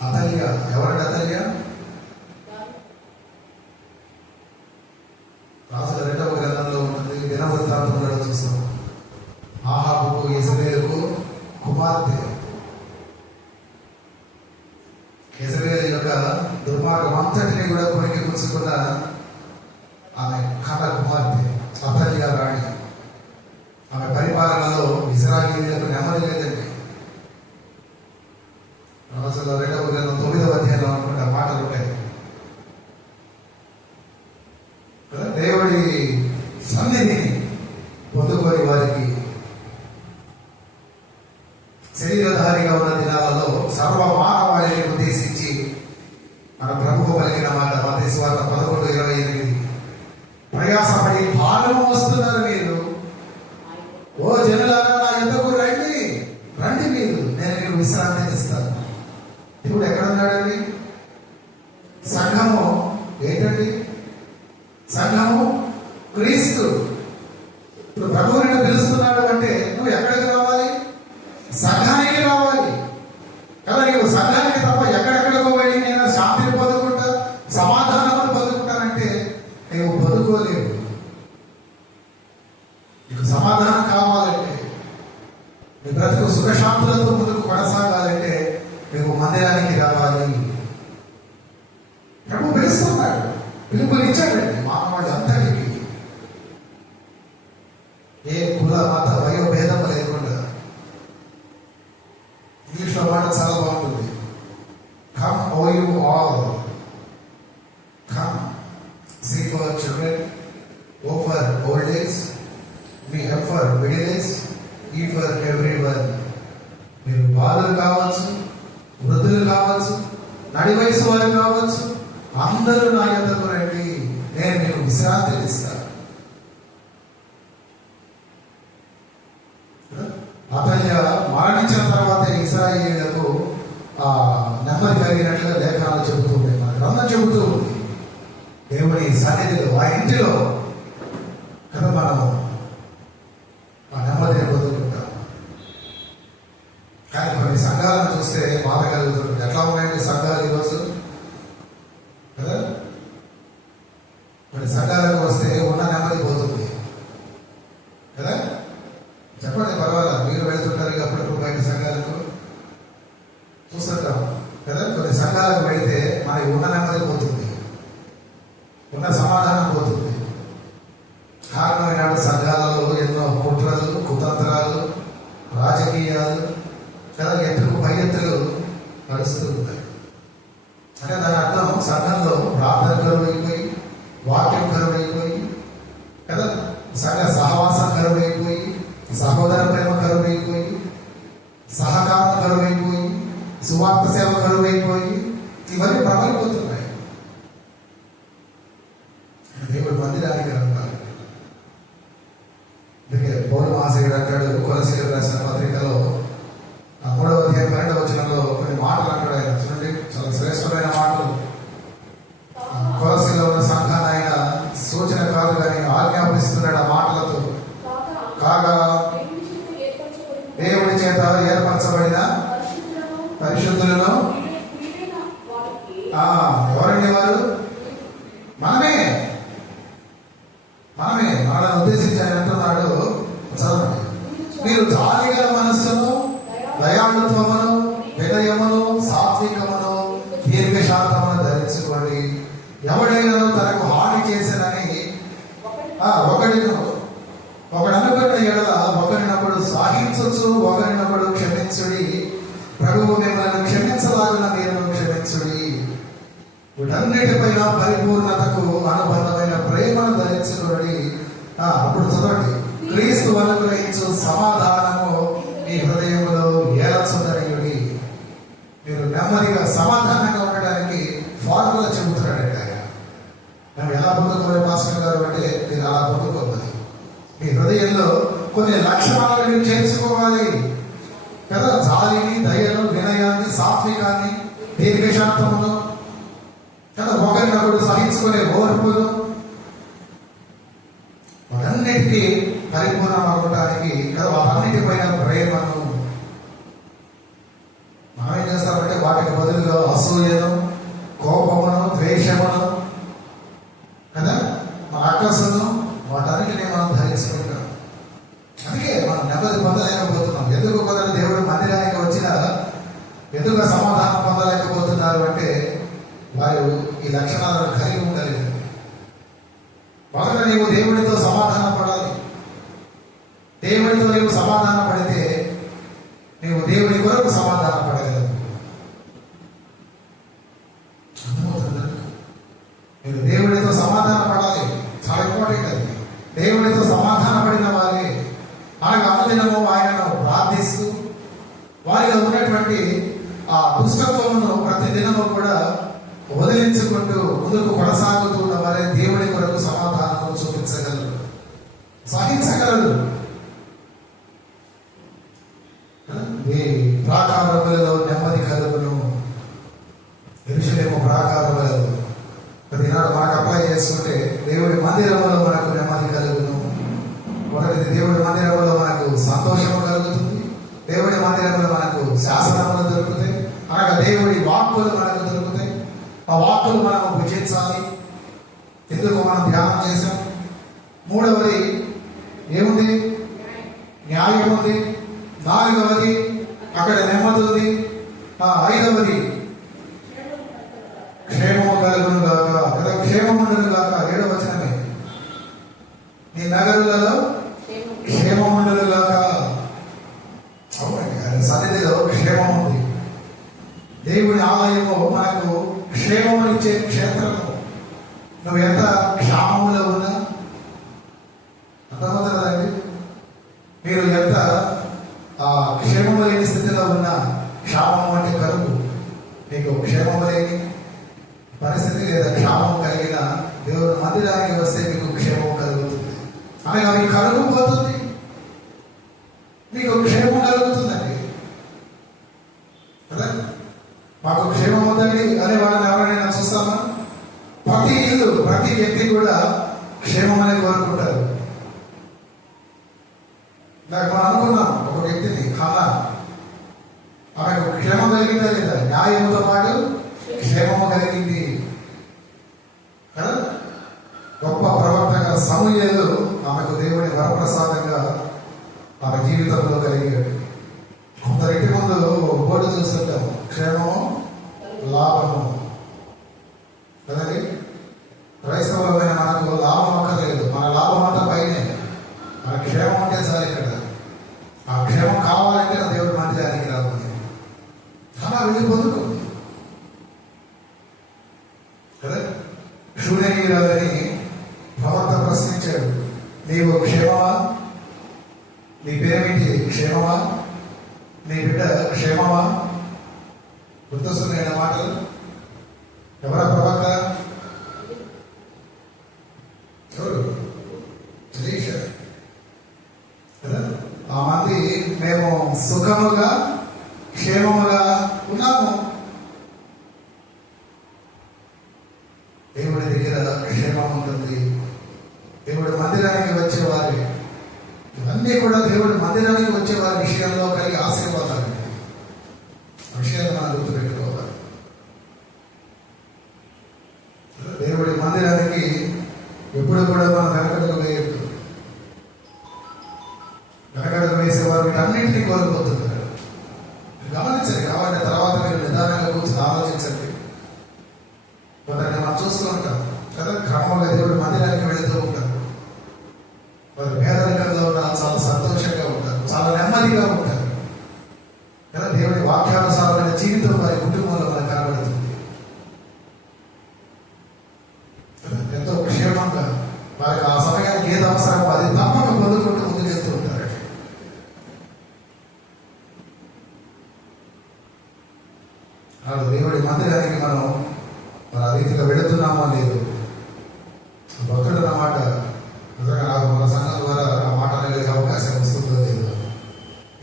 అతల్య, ఎవరంటే అతల్య? రాజుల 2వ గ్రంథంలో ఉంటుంది, దినవృత్తాంతంలో చూస్తాం. ఆహాబుకు, యెజెబెలుకు కుమార్తె. యెజెబెలు యొక్క దుర్మార్గం అంతటిని కూడా కొరికి పుచ్చుకున్న ఆమె కథ కుమార్తె అతల్య రాణి. ఆమె పరిపాలనలో ఇశ్రాయేలీయులకు నెమ్మది లేదండి. రాజుల 2వ గ్రంథం 9వ అధ్యాయంలో అనుకుంటే మాటలు ఉంటాయి. దేవుడి సన్నిధిని పొందుకొని వారికి శరీరధారిగా ఉన్న దినాలలో సర్వ మానవాళిని ఉద్దేశించి మన ప్రభువు పలికిన మాట మత్తయి సువార్త 11:28, ప్రయాసపడి భారము వస్తున్నారు మీరు, ఓ జనులారా నా యొద్దకు రండి, రండి మీరు, నేను మీకు విశ్రాంతిని ఇస్తాను. దేవుడు ఎక్కడున్నాడండి? సంఘము ఏంటండి? సంఘము క్రీస్తు. ఇప్పుడు ప్రభువు నిన్ను పిలుస్తున్నాడు అంటే నువ్వు ఎక్కడికి రావాలి? సంఘానికి రావాలి కదా. నీవు సంఘానికి తప్ప ఎక్కడెక్కడికో వెళ్ళి నేను శాంతిని పొందుకుంటా, సమాధానాన్ని పొందుకుంటానంటే నీవు పొందుకోలేవు. నీకు సమాధానం కావాలంటే, నీ బ్రతుకు సుఖశాంతులతో ముందుకు కొనసాగాలంటే నీవు మందిరానికి రావాలి. ప్రభు పిలుస్తున్నాడు, పిలుపునిచ్చాడండి మానవాడి అంతటికి. ఏ కుల మత వయోభేదం లేకుండా. ఇంగ్లీష్లో మాట చాలా బాగుంటుంది, come O you all, come C for children, O for old age, M have for middle age, E for everyone. మీరు బాలులు కావచ్చు, వృద్ధులు కావచ్చు, నడి వయసు వారు కావచ్చు, అందరూ నా యొద్దకు రండి, నేను మీకు విశ్రాంతిని ఇస్తాను. అతల్య మరణించిన తర్వాత ఇశ్రాయేలీయులకు నెమ్మది కలిగినట్లుగా లేఖనాలు చెబుతూ ఉంటాయి. మన గ్రంథం చెబుతూ ఉంది. దేవుని సన్నిధిలో, ఆ ఇంటిలో కదా మనం ఆ నెమ్మదిని పొందుకుంటాం. కానీ కొన్ని సంఘాలను చూస్తే బాధ కలుగుతుంది. ఎట్లా ఉన్నాయండి సంఘాలు ఈరోజు కదా? కొన్ని సంఘాలకు వస్తే ఉన్న నెమ్మది పోతుంది కదా. చెప్పండి, పర్వాలేదు, మీరు వెళ్తుంటారు అప్పుడప్పుడు బయట సంఘాలకు చూస్తుంటాం కదా. కొన్ని సంఘాలకు వెళితే మనకి ఉన్న నెమ్మది పోతుంది, ఉన్న సమాధానం పోతుంది. కారణం ఈనాడు సంఘాలలో ఎన్నో కుట్రలు, కుతంత్రాలు, రాజకీయాలు కదా, ఎత్తుకు పై ఎత్తులు నడుస్తూ ఉంటాయి. అంటే దాని అర్థం సంఘంలో ప్రార్థన కరువైపోయి, వాక్యం కరువైపోయి కదా, సంఘ సహవాసం కరువైపోయి, సహోదర ప్రేమ కరువైపోయి, సహకారం కరువైపోయి, సువార్త సేవ కరువైపోయి, ఇవన్నీ ప్రబలిపోతున్నాయి. దేవుడు మందిరానికి రంగాలి. అందుకే పౌలు మహాశయుడు అంటాడు కొలసీయులకు రాసిన పత్రికలో 3వ అధ్యాయం 12వ వచనంలో కొన్ని మాటలు అంటాడు ఆయన. చూడండి, చాలా శ్రేష్టమైన మాటలు. కొలసీలో ఉన్న సంఘాన్ని ఆయన సూచన కాదు కానీ ఆజ్ఞాపిస్తున్నాడు ఆ మాటలతో. కాగా దేవుడి చేత ఏర్పరచబడిన పరిశుద్ధులను, ఎవరండి వారు? మనమే. మనల్ని ఉద్దేశించి ఆయన అంటున్నాడు, చదవండి, మీరు జాలిగల మనస్సును, దయాళుత్వమును, వినయమును, సాత్వికమును, దీర్ఘశాంతమును ధరించుకోండి. ఎవడైనా తనకు హాని చేశానని ఒకడనుకున్న ఎడల ఒకరినప్పుడు సాహించచ్చు, ఒకరినప్పుడు క్షమించుడి. ప్రభువు మిమ్మల్ని క్షమించలాగున మీరు క్షమించుడి. వీటన్నిటిపైన పరిపూర్ణతకు అనుబంధమైన ప్రేమను ధరించుకోండి. అప్పుడు చదవండి, క్రీస్తు అనుగ్రహించు సమాధానము మీ హృదయంలో ఏలచుందనియుడి. మీరు నెమ్మదిగా సమాధానంగా ఉండడానికి ఫార్ములా చెబుతున్నాడండి ఆయన. మేము ఎలా పొందుకోవాలి పాస్టర్ గారు అంటే, మీరు అలా పొందుకోవాలి. మీ హృదయంలో కొన్ని లక్షణాలను మీరు చేర్చుకోవాలి కదా. జాలిని, దయను, వినయాన్ని, సాత్వికాన్ని, దీర్ఘశాంతమును కదా, ఒకరినొకడు సహించుకునే ఓర్పును, వాటన్నిటికీ పరిపూర్ణమవడానికి కదా, వాటన్నిటిపైన ప్రేమను. మనం ఏం చేస్తామంటే వాటికి బదులుగా అసూయను, కోపమును, ద్వేషమును కదా, మన అక్కసును, వాటన్నిటిని మనం ధరించుకుంటాం. అందుకే మనం నెమ్మది పొందలేకపోతున్నాం. ఎందుకు కొందరు దేవుడు మందిరానికి వచ్చినా ఎందుకు సమాధానం పొందలేకపోతున్నారు అంటే, వారు ఈ లక్షణాలను కలిగి ఉండలేదు. మొదట నీవు దేవుడితో సమాధాన పడాలి. దేవుడితో నీవు సమాధాన పడితే నీవు దేవుడి కొరకు సమాధాన పడగలవు. అర్థమవుతుందా? మీరు దేవుడితో సమాధాన పడాలి, చాలా ఇంపార్టెంట్ అది. దేవుడితో సమాధాన పడిన వారే మనకు అనుదినము ఆయనను ప్రార్థిస్తూ వారిలో ఉన్నటువంటి ఆ దుష్టత్వమును ప్రతి దినము కూడా వదిలించుకుంటూ ముందుకు కొనసాగుతున్న వారే దేవుడి కొరకు సమాధానం చూపించగలరు, సహించగలరు. ఈ ప్రాకారములలో నెమ్మది కలుగును. యెరూషలేము ప్రాకారములలో ప్రతినాడు మనకు అప్లై చేసుకుంటే దేవుడి మందిరంలో మనకు నెమ్మది కలుగును. ఒకటి, దేవుడి మందిరంలో మనకు సంతోషము కలుగుతుంది. దేవుడి మందిరంలో మనకు శాసనములు దొరుకుతాయి, అనగా దేవుడి వాక్కులు మనకు దొరుకుతాయి. ఆ వాక్కులు మనం భుజించాలి. ఎందుకు మనం ధ్యానం చేసాం. మూడవది ఏముంది? న్యాయం ఉంది. నాలుగవది అక్కడ నెమ్మది ఉంది. ఐదవది క్షేమము కలుగును గాక, లేదా క్షేమముండును గాక. 7వ వచనమే, నీ నగరులలో క్షేమముండును గాక. అవునండి, ఆయన సన్నిధిలో క్షేమం ఉంది. దేవుని ఆలయము మనకు క్షేమమునిచ్చే క్షేత్రము. నువ్వు ఎంత క్షామంలో ఉన్నా, అర్థమవుతుందండి, మీరు ఎంత క్షేమము లేని స్థితిలో ఉన్నా, క్షామం అంటే కరువు, నీకు క్షేమము లేని పరిస్థితి లేదా క్షామం కలిగిన దేవుని మందిరానికి వస్తే మీకు క్షేమం కలుగుతుంది. అనగా మీకు కరువు పోతుంది, మీకు క్షేమం కలుగుతుందండి కదా. మాకు క్షేమం ఉందండి అనే వాళ్ళని ఎవరైనా చూస్తామా? ప్రతి ఇల్లు, ప్రతి వ్యక్తి కూడా క్షేమం అనేది కోరుకుంటారు. నాకు మనం అనుకున్నాం, ఒక వ్యక్తిని కన్నా ఆమెకు క్షేమం కలిగిందా లేదా? న్యాయంతో పాటు క్షేమము కలిగింది కదా. గొప్ప ప్రవర్తక సమూయేలు ఆమెకు దేవుని వరప్రసాదంగా ఆమె జీవితంలో కలిగాడు. కొందరింటి ముందు బోర్డు చూస్తుంటాము, క్షేమము లాభము కదండి. క్రైస్తవులమైన మనకు లాభం అక్కర్లేదు, మన లాభం అంతా పైనే. మన క్షేమం అంటే చాలు. ఇక్కడ ఆ క్షేమం కావాలంటే నా దేవుడి మందిరానికి రావాలి. అలా వెళ్ళి పొందుకోండి. శూన్యనీయురాలని ప్రవక్త ప్రశ్నించాడు, నీవు క్షేమమా? నీ పేరేమిటి? క్షేమమా? నీ బిడ్డ క్షేమమా? గుర్తొస్తున్నాయి మాటలు. ఎవరా ప్రవక్త? ఎవరు? శిరీష కదా. ఆ మంది మేము సుఖముగా క్షేమముగా ఉన్నాము. దేవుడి దగ్గర క్షేమం ఉంటుంది. దేవుడి మందిరానికి వచ్చేవారి ఇవన్నీ కూడా దేవుడి మందిరానికి వచ్చే వారి విషయంలో కలిగి ఆశీర్వాదాలు. విషయాన్ని మనం గుర్తుపెట్టుకోవాలి. దేవుడి మందిరానికి ఎప్పుడు కూడా మనం వెనకడుగు వేయద్దు. వెనకడుగు వేసేవారు వీటన్నింటినీ కోల్పోతున్నారు. గమనించండి. కాబట్టి తర్వాత మీరు నిదానంగా కూర్చొని ఆలోచించండి. కొందరిని మనం చూస్తూ ఉంటాం కదా, క్రమంగా దేవుడి మందిరానికి వెళుతూ ఉంటారు. వారు పేదరికంగా ఉన్నారు, చాలా సంతోషంగా ఉంటారు, చాలా నెమ్మదిగా ఉంటారు కదా. దేవుడి వాక్యానుసారమైన జీవితం వారి కుటుంబంలో మనకు కనబడుతుంది. ఎంతో క్షేమంగా వారికి ఆ సమయానికి ఏది అవసరమో అది తప్పక పొందుకుంటూ ముందుకెళ్తూ ఉంటారు. అలా దేవుడి మందిరానికి మనం మన రీతిగా వెళుతున్నామో లేదు. భక్తుడు అన్నమాట నిజంగా నాకు మన సంఘం ద్వారా ఆ మాట అనగలిగే అవకాశం వస్తుందో లేదు.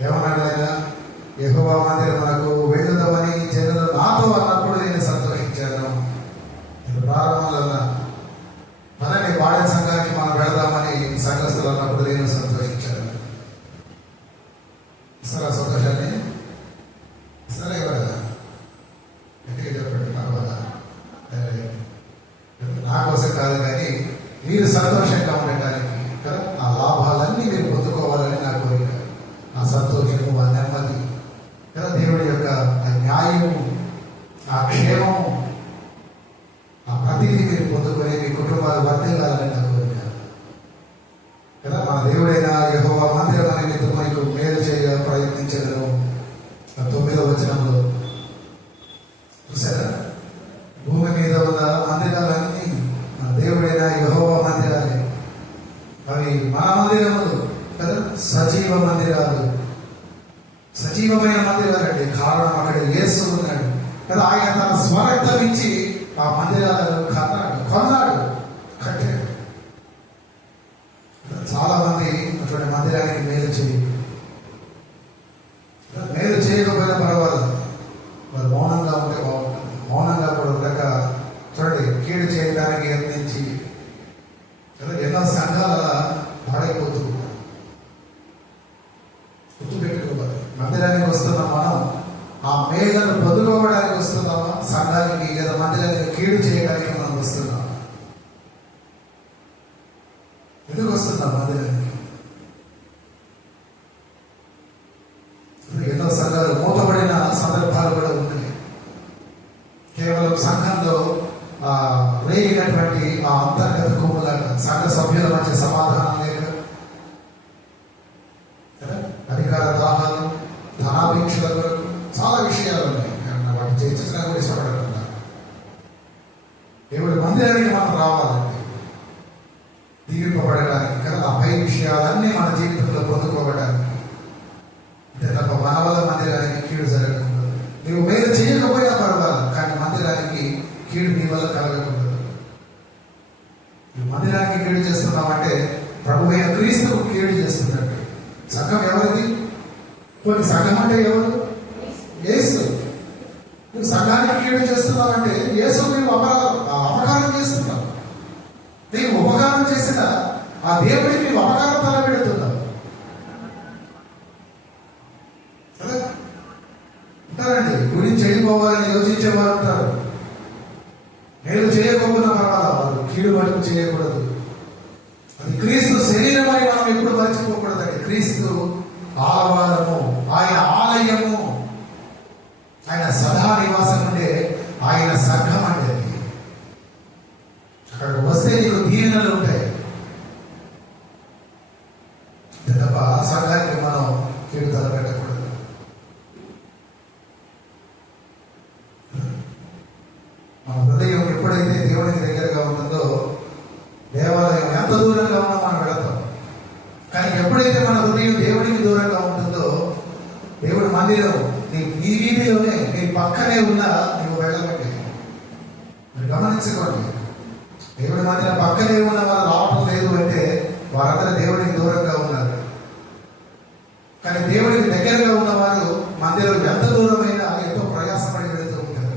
ఏమన్నాడు ఆయన? యెహోవా మందిరం మనకు వెళ్ళుదామని జనులు నాతో అన్నప్పుడు నేను సంతోషించాను. నేను ప్రారంభంలో మనని వాడే సంఘానికి మనం వెళదామని సంఘస్థులు అన్నప్పుడు నేను సంతోషించాను. ఇస్తారా సంతోషాన్ని? ఇస్తారా ఇవ్వరా? ఎందుకు చెప్పండి. నా కోసం కాదు, కానీ మీరు సంతోషంగా ఉండటానికి కదా, ఆ లాభాలన్నీ మీరు పొందుకోవాలని నా కోరిక. ఆ సంతోషము, ఆ నెమ్మది కదా, దేవుడి యొక్క ఆ న్యాయము, ఆ క్షేమము, ఆ ప్రతిదీ మీరు పొందుకొని మీ కుటుంబాలు వర్ధిల్లాలని నా కోరిక కదా. మన దేవుడైన యెహోవా మందిరం అనే మీకు మేలు చేయ ప్రయత్నించగలను. 9వ వచనంలో చూసారా? భూమి మీద ఉన్న మందిరాలన్నీ మన దేవుడైన యెహోవా మందిరాలే. అవి మన మందిరములు కదా, సజీవ మందిరాలు, సజీవమైన మందిరాలండి. కారణం అక్కడ యేసు ఉన్నాడు కదా. ఆయన తన స్వరక్తం ఇచ్చి ఆ మందిరాలను కొన్నాడు, కట్టాడు. చాలా మంది అటువంటి మందిరానికి మేలు చేయకపోయినా పర్వాలేదు, మరి మౌనంగా ఉంటే బాగుంటుంది. మౌనంగా కూడా ఉండక చూడండి, కీడు చేయడానికి యత్నించి ఎన్నో సంఘాల పాడైపోతూ ఉంటారు. గుర్తుపెట్టుకోవాలి. మందిరానికి వస్తున్నాం మనం, ఆ మేలను పొందుకోవడానికి వస్తున్నామా? సంఘానికి లేదా మందిరానికి కీడు చేయడానికి మనం వస్తున్నాం? ఎందుకు వస్తున్నాం మందిరానికి? ఎన్నో సంఘాలు మూతపడిన సందర్భాలు కూడా ఉన్నాయి. కేవలం సంఘంలో రేగినటువంటి ఆ అంతర్గత కొమ్ములాగా, సంఘ సభ్యుల మధ్య సమాధానం లేక, అధికార దాహాలు, ధనాపేక్షల వరకు చాలా విషయాలు ఉన్నాయి. వాటి చర్చించడం కూడా ఇష్టపడకుండా దేవుడి మందిరానికి మనం రావాలంటే దీవింపబడడానికి కదా, ఆ పై విషయాలన్నీ మన జీవితంలో పొందుకోవడానికి. అంటే తప్ప మన వల్ల మందిరానికి కీడు జరగకూడదు. నీవు మేలు చేయకపోయినా పర్వాలేదు, కానీ మందిరానికి కీడు నీ వల్ల కలగకూడదు. మందిరానికి కీడు చేస్తున్నామంటే ప్రభు అయిన క్రీస్తుకు కీడు చేస్తున్నట్టు. సంఘం ఎవరిది? కొన్ని సంఘం అంటే ఎవరు? యేసు. నువ్వు సంఘానికి కీడు చేస్తున్నావంటే యేసు నువ్వు అపకారం చేస్తున్నావు. నీవు ఉపకారం చేసిన ఆ దేవుడికి నీవు అపకారం తలపెడుతున్నావు. ఉంటారండి, గురించి చెడిపోవాలని యోచించేవారు ఉంటారు. మేలు చేయకపోయినా పర్వాలేదు, వాళ్ళు కీడు మటుకు చేయకూడదు. అది క్రీస్తు శరీరం అని మనం ఎప్పుడు మర్చిపోకూడదండి. క్రీస్తు ఆలవారము, ఆయన ఆలయము, ఆయన సదా నివాసం ఉండే ఆయన సంఘం అంటే అక్కడికి వస్తే నీకు దీవెనలు ఉంటాయి. తప్ప సంఘానికి మనం కీడు తలపెట్టకూడదు. మన హృదయం ఎప్పుడైతే దేవునికి దగ్గరగా ఉంటుందో దేవాలయం ఎంత దూరంగా ఉన్నా మనం వెళతాం. కానీ ఎప్పుడైతే మన హృదయం దేవుడికి దూరంగా ఉంటుందో దేవుడి మందిరం నీ వీధిలోనే నీ పక్కనే ఉన్నా నువ్వు వెళ్ళబట్టే. మీరు గమనించుకోండి, దేవుడి మందిరం పక్కనే ఉన్న వాళ్ళు రావటం లేదు అంటే వారందరూ దేవుడికి దూరంగా ఉన్నారు. కానీ దేవుడికి దగ్గరగా ఉన్నవారు మందిరం ఎంత దూరమైనా ఎంతో ప్రయాసపడి వెళుతూ ఉంటారు.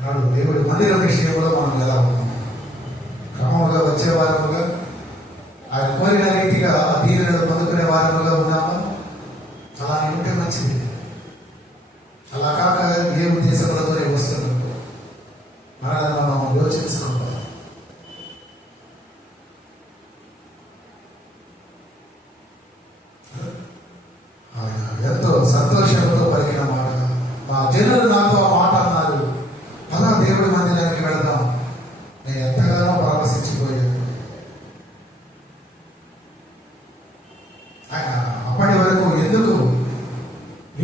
నాడు దేవుడి మందిరం విషయంలో మనం ఎలా ఉన్నాం? క్రమంగా వచ్చే వారముగా ఆయన కోరిన రీతిగా దీవెనలు పొందుకునే వారముగా ఉన్నామా? అలా ఉంటే మంచిది. అలా కాక ఏ ఉద్దేశంలోనే వస్తున్నాం మనల్ని మనం యోచించుకుంటాం. ఆయన ఎంతో సంతోషంతో పలికిన మాట, మా జనులు నాతో ఆ మాట అన్నారు, అలా దేవుడి మందిరానికి వెళదాం. నేను ఎంతగానో పరామర్శించిపోయాను. ఆయన అప్పటి వరకు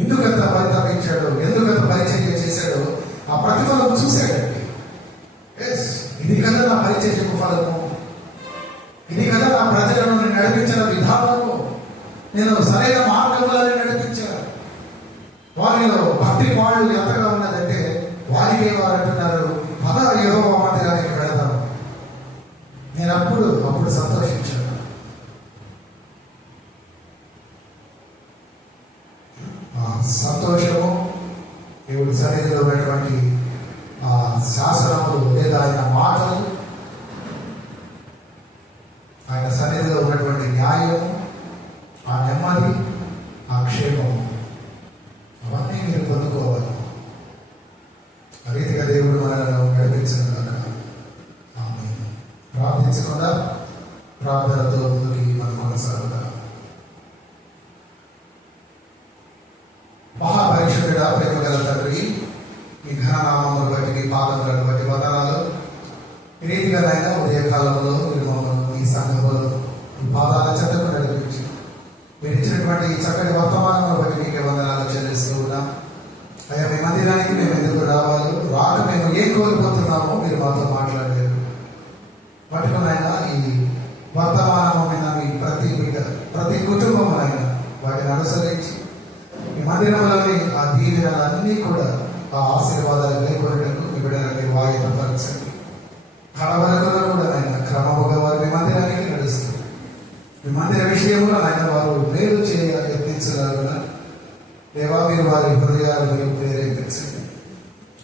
ఎందుకంత పరితపించాడు, ఎందుకంత పరిచర్య చేశాడో ఆ ప్రతిఫలం చూశాడండి. ఇది కదా నా పరిచర్యకు ఫలము, ఇది కదా నా ప్రజలను నేను నడిపించిన విధానము, నేను సరైన మార్గంలోనే నడిపించాను. వారిలో భక్తి వాళ్ళు ఎంతగా ఉన్నదంటే వారికే వారు అంటున్నారు, పద యెహోవా మందిరానికి వెళదాం. నేను అప్పుడు సంతోషించాను. సంతోషము దేవుడి సన్నిధిలో ఉన్నటువంటి ఆ శాసనములు లేదా ఆయన మాటలు, ఆయన సన్నిధిలో ఉన్నటువంటి న్యాయము, ఆ నెమ్మది, ఆ క్షేమము, అవన్నీ మీరు పొందుకోవాలి. ఆ రీతిగా దేవుడు మనల్ని నడిపించిన కనుక ఆమేన్. ప్రార్థించకుండా ప్రార్థనతో ముందుకి మనం కొనసాగుతాం. మహాపరిశుద్ధుడా, ప్రేమ గల తండ్రి, మీ ఘననామమును బట్టి, మీ పాదములను బట్టి వందనాలు. ఈ రీతిగా నాయన ఉదయకాలంలో మీరు మమ్మల్ని మీ సంఘములో మీ పాదాల చెంతకు నడిపించి మీరు ఇచ్చినటువంటి ఈ చక్కటి వర్తమానమును బట్టి మీకే వందనాలు చెల్లిస్తూ ఉన్నాం. అయ్యా, మీ మందిరానికి మేము ఎందుకు రావాలి, రాక మేము ఏం కోల్పోతున్నామో మీరు మాతో మాట్లాడలేదు. పట్టుకునైనా ఈ వర్తమానము మీద మీ ప్రతి బిడ్డ, ప్రతి కుటుంబమునైనా వాటిని అనుసరించి ఈ మందిరంలోని ఆ దీవెనలన్నీ కూడా, ఆ ఆశీర్వాదాలు లేకొనటకు మీ బిడ్డలని వాయిదపరచండి. కడవరకులో కూడా ఆయన క్రమముగా వారు మీ మందిరానికి నడుస్తుంది. మీ మందిర విషయంలో ఆయన వారు మేలు చేయ యత్నించగలరు. దేవా, మీరు వారి హృదయాలు మీరు ప్రేరేపించండి.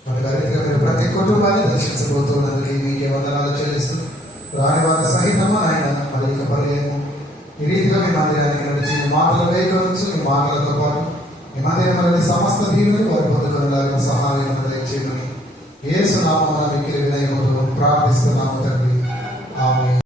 వాటి రీతిగా మీరు ప్రతి కుటుంబాన్ని దర్శించబోతున్నందుకు మీకే వందనాలు చెల్లిస్తూ రాని వారి సహితము ఆయన మరి యొక్క పర్యము ఈ రీతిగా మీ మందిరానికి నడిచి మీ మాటలు వేయవచ్చు. మీ మాటలతో పాటు మీ మందిరంలోని సమస్త దీవులు వారు పొందుకునేలాగా సహాయం దయచేయమని యేసు నామమున మిక్కిలి వినయముతో ప్రార్థిస్తున్నాము తండ్రి. ఆమేన్.